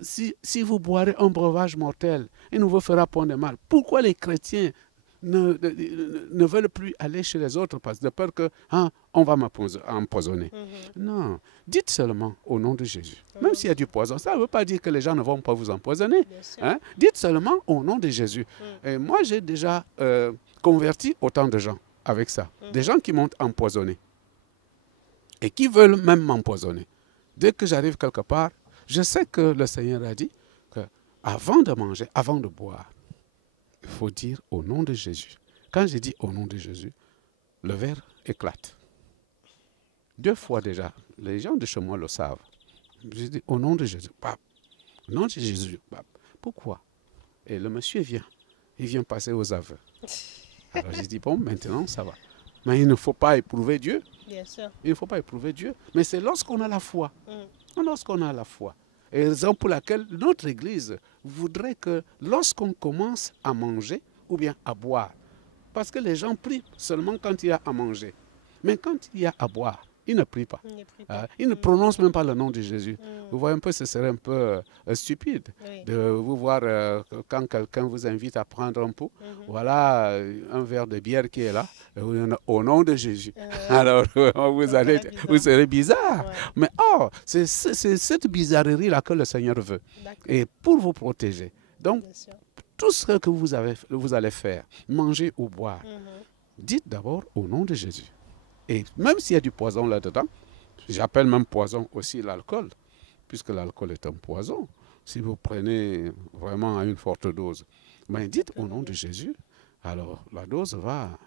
si vous boirez un breuvage mortel, il ne vous fera point de mal. Pourquoi les chrétiens ne veulent plus aller chez les autres parce de peur que on va m'empoisonner. Non, dites seulement au nom de Jésus. Même s'il y a du poison, ça ne veut pas dire que les gens ne vont pas vous empoisonner. Dites seulement au nom de Jésus. Et moi, j'ai déjà converti autant de gens avec ça. Des gens qui m'ont empoisonné et qui veulent même m'empoisonner. Dès que j'arrive quelque part, je sais que le Seigneur a dit qu'avant de manger, avant de boire, il faut dire au nom de Jésus. Quand je dis au nom de Jésus, le verre éclate. 2 fois déjà, les gens de chez moi le savent. Je dis au nom de Jésus. Au nom de Jésus. Pourquoi? Et le monsieur vient. Il vient passer aux aveux. Alors je dis, bon, maintenant ça va. Mais il ne faut pas éprouver Dieu. Bien sûr. Il ne faut pas éprouver Dieu. Mais c'est lorsqu'on a la foi. Lorsqu'on a la foi. Et raison pour laquelle notre Église voudrait que lorsqu'on commence à manger ou bien à boire, parce que les gens prient seulement quand il y a à manger, mais quand il y a à boire, ils ne prient pas. Ils ne prononcent même pas le nom de Jésus. Vous voyez un peu, ce serait un peu stupide de vous voir quand quelqu'un vous invite à prendre un pot. Voilà un verre de bière qui est là, au nom de Jésus. Alors, vous serez bizarre. Mais c'est cette bizarrerie-là que le Seigneur veut. Et pour vous protéger. Donc, tout ce que vous allez faire, manger ou boire, dites d'abord au nom de Jésus. Et même s'il y a du poison là-dedans, j'appelle même poison aussi l'alcool, puisque l'alcool est un poison. Si vous prenez vraiment à une forte dose, mais dites au nom de Jésus, alors la dose va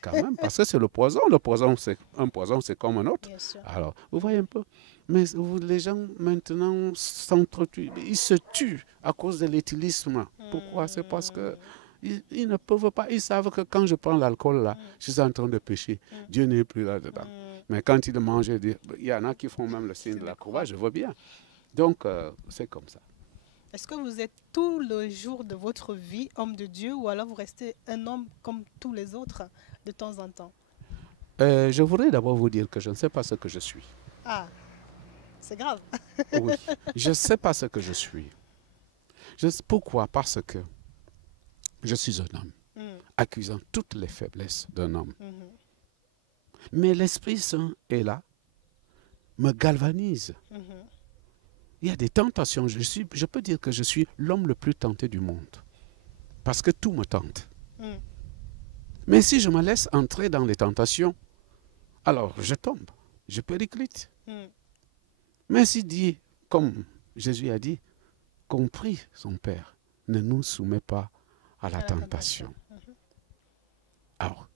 quand même, parce que c'est le poison. Le poison, c'est un poison, c'est comme un autre. Alors, vous voyez un peu. Mais les gens maintenant s'entretuent, ils se tuent à cause de l'éthylisme. Pourquoi? C'est parce que ils ne peuvent pas, ils savent que quand je prends l'alcool là, je suis en train de pécher. Dieu n'est plus là-dedans. Mais quand ils mangent, il y en a qui font même le signe de la croix, je vois bien. Donc, c'est comme ça. Est-ce que vous êtes tout le jour de votre vie homme de Dieu ou alors vous restez un homme comme tous les autres de temps en temps? Je voudrais d'abord vous dire que je ne sais pas ce que je suis. Ah, c'est grave. Oui, je ne sais pas ce que je suis. Pourquoi? Parce que je suis un homme, accusant toutes les faiblesses d'un homme. Mais l'Esprit Saint est là, me galvanise. Il y a des tentations. Je peux dire que je suis l'homme le plus tenté du monde. Parce que tout me tente. Mais si je me laisse entrer dans les tentations, alors je tombe, je périclite. Mais s'il dit, comme Jésus a dit, qu'on prie son Père, ne nous soumet pas à la tentation. Alors,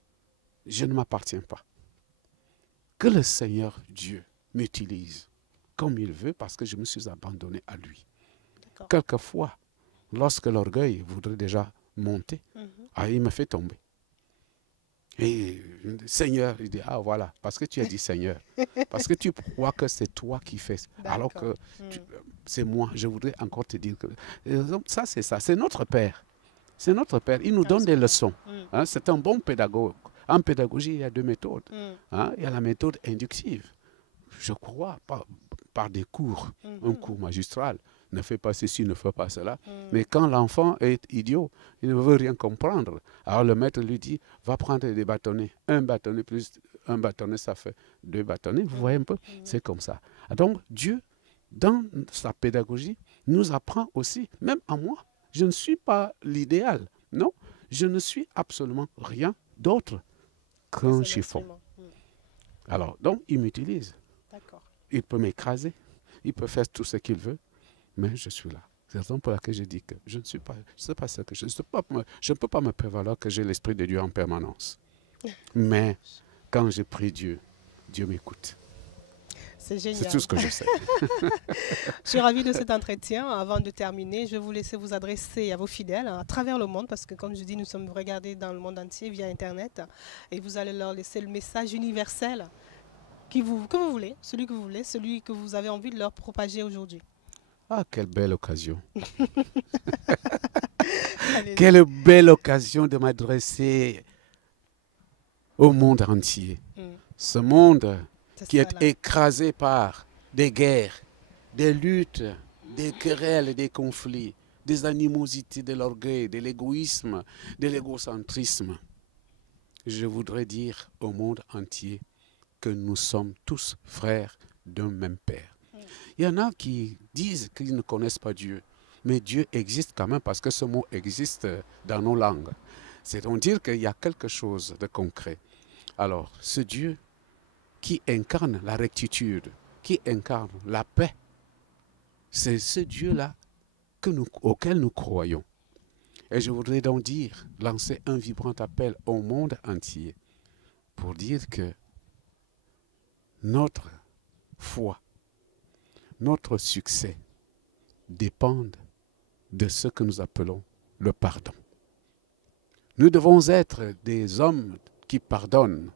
je ne m'appartiens pas. Que le Seigneur Dieu m'utilise comme il veut parce que je me suis abandonné à lui. Quelquefois, lorsque l'orgueil voudrait déjà monter, il me fait tomber. Et Seigneur, il dit, voilà, parce que tu as dit Seigneur, parce que tu crois que c'est toi qui fais, alors que c'est moi, je voudrais encore te dire que... Ça, c'est ça, c'est notre Père. C'est notre Père, il nous donne des leçons. C'est un bon pédagogue. En pédagogie, il y a 2 méthodes. Il y a la méthode inductive. Je crois, par des cours, un cours magistral. Ne fais pas ceci, ne fais pas cela. Mais quand l'enfant est idiot, il ne veut rien comprendre. Alors le maître lui dit, va prendre des bâtonnets. Un bâtonnet plus un bâtonnet, ça fait 2 bâtonnets. Vous voyez un peu? C'est comme ça. Donc Dieu, dans sa pédagogie, nous apprend aussi, même à moi, je ne suis pas l'idéal. Non, je ne suis absolument rien d'autre qu'un chiffon. Alors, donc, il m'utilise. Il peut m'écraser, il peut faire tout ce qu'il veut, mais je suis là. C'est la raison pour laquelle je dis que je ne suis pas, je sais pas ce que je ne peux pas me prévaloir que j'ai l'Esprit de Dieu en permanence. Mais quand je prie Dieu, Dieu m'écoute. C'est génial. C'est tout ce que je sais. Je suis ravie de cet entretien. Avant de terminer, je vais vous laisser vous adresser à vos fidèles à travers le monde, parce que comme je dis, nous sommes regardés dans le monde entier via Internet, et vous allez leur laisser le message universel que vous voulez, celui que vous avez envie de leur propager aujourd'hui. Ah, quelle belle occasion. Allez-y. Quelle belle occasion de m'adresser au monde entier. Ce monde qui est écrasé par des guerres, des luttes, des querelles, des conflits, des animosités, de l'orgueil, de l'égoïsme, de l'égocentrisme. Je voudrais dire au monde entier que nous sommes tous frères d'un même Père. Il y en a qui disent qu'ils ne connaissent pas Dieu, mais Dieu existe quand même parce que ce mot existe dans nos langues. C'est donc dire qu'il y a quelque chose de concret. Alors, ce Dieu qui incarne la rectitude, qui incarne la paix, c'est ce Dieu-là auquel nous croyons. Et je voudrais donc lancer un vibrant appel au monde entier pour dire que notre foi, notre succès dépendent de ce que nous appelons le pardon. Nous devons être des hommes qui pardonnent.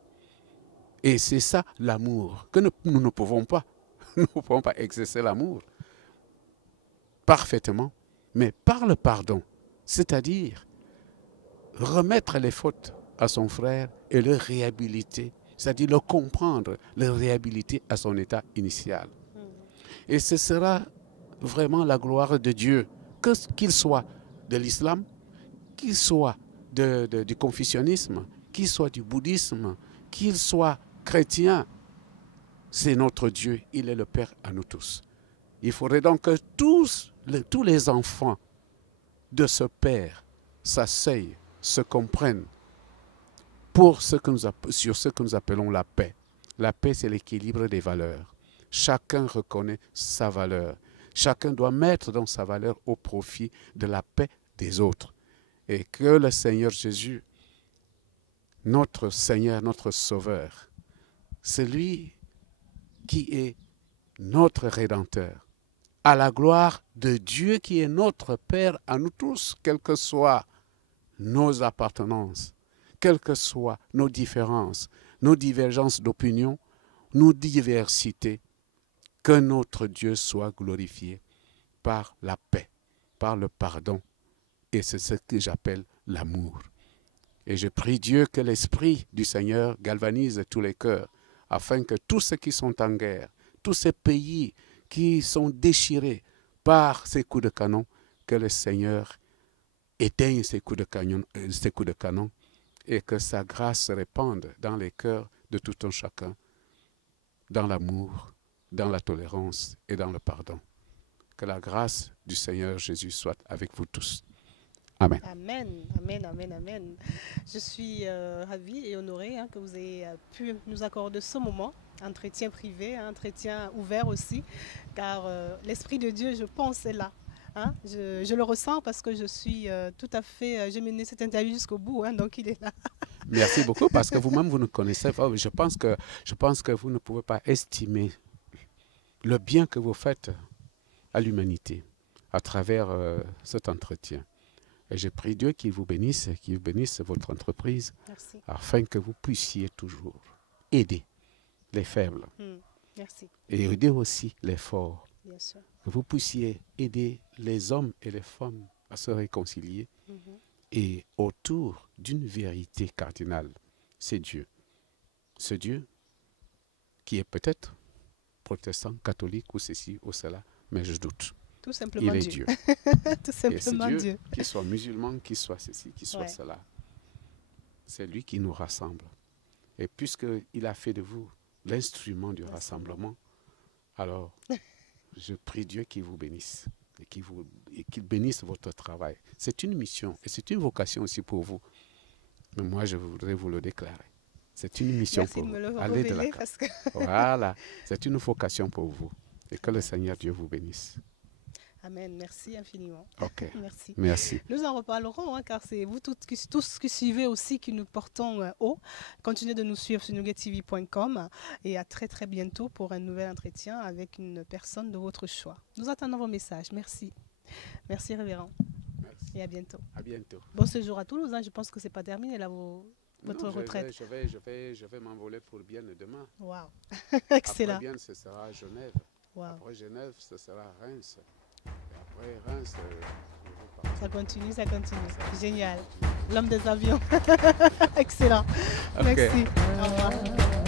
Et c'est ça l'amour, que nous ne pouvons pas. Nous ne pouvons pas exercer l'amour parfaitement, mais par le pardon, c'est-à-dire remettre les fautes à son frère et le réhabiliter, c'est-à-dire le comprendre, le réhabiliter à son état initial. Et ce sera vraiment la gloire de Dieu, qu'il soit de l'islam, qu'il soit du confucianisme, qu'il soit du bouddhisme, qu'il soit chrétien. C'est notre Dieu, il est le Père à nous tous. Il faudrait donc que tous les enfants de ce Père s'asseyent, se comprennent sur ce que nous appelons la paix. La paix, c'est l'équilibre des valeurs. Chacun reconnaît sa valeur. Chacun doit mettre donc sa valeur au profit de la paix des autres. Et que le Seigneur Jésus, notre Seigneur, notre Sauveur, celui qui est notre Rédempteur, à la gloire de Dieu qui est notre Père à nous tous, quelles que soient nos appartenances, quelles que soient nos différences, nos divergences d'opinion, nos diversités, que notre Dieu soit glorifié par la paix, par le pardon. Et c'est ce que j'appelle l'amour. Et je prie Dieu que l'Esprit du Seigneur galvanise tous les cœurs, afin que tous ceux qui sont en guerre, tous ces pays qui sont déchirés par ces coups de canon, que le Seigneur éteigne ces coups de canon et que sa grâce se répande dans les cœurs de tout un chacun, dans l'amour, dans la tolérance et dans le pardon. Que la grâce du Seigneur Jésus soit avec vous tous. Amen. Amen, amen, amen, amen. Je suis ravie et honorée que vous ayez pu nous accorder ce moment, entretien privé, entretien ouvert aussi, car l'Esprit de Dieu, je pense, est là. Je le ressens parce que je suis tout à fait, j'ai mené cette interview jusqu'au bout, donc il est là. Merci beaucoup parce que vous-même, vous nous connaissez. Je pense que vous ne pouvez pas estimer le bien que vous faites à l'humanité à travers cet entretien. Et je prie Dieu qu'il vous bénisse votre entreprise. Merci. Afin que vous puissiez toujours aider les faibles. Merci. Et aider aussi les forts. Bien sûr. Que vous puissiez aider les hommes et les femmes à se réconcilier et autour d'une vérité cardinale. C'est Dieu. Ce Dieu qui est peut-être protestant, catholique ou ceci ou cela, mais je doute. Tout simplement il est Dieu. Dieu. Tout simplement et Dieu. Qu'il soit musulman, qu'il soit ceci, qu'il soit cela. C'est lui qui nous rassemble. Et puisqu'il a fait de vous l'instrument du rassemblement, alors je prie Dieu qu'il vous bénisse et qu'il bénisse votre travail. C'est une mission et c'est une vocation aussi pour vous. Mais moi, je voudrais vous le déclarer. C'est une mission Merci pour de me le vous. Allez de la révéler parce que... Voilà, c'est une vocation pour vous. Et que le Seigneur Dieu vous bénisse. Amen. Merci infiniment. Ok. Merci. Merci. Nous en reparlerons, hein, car c'est vous tous qui suivez aussi qui nous portons haut. Continuez de nous suivre sur nougattv.com et à très très bientôt pour un nouvel entretien avec une personne de votre choix. Nous attendons vos messages. Merci. Merci, révérend. Merci. Et à bientôt. À bientôt. Bon séjour à Toulouse. Hein. Je pense que ce n'est pas terminé là, votre retraite. Je vais m'envoler pour Bienne demain. Wow. Excellent. Après Bienne, ce sera Genève. Wow. Après Genève, ce sera Reims. Et après Reims, ça continue, ça continue. Génial. L'homme des avions. Excellent. Okay. Merci. Au revoir.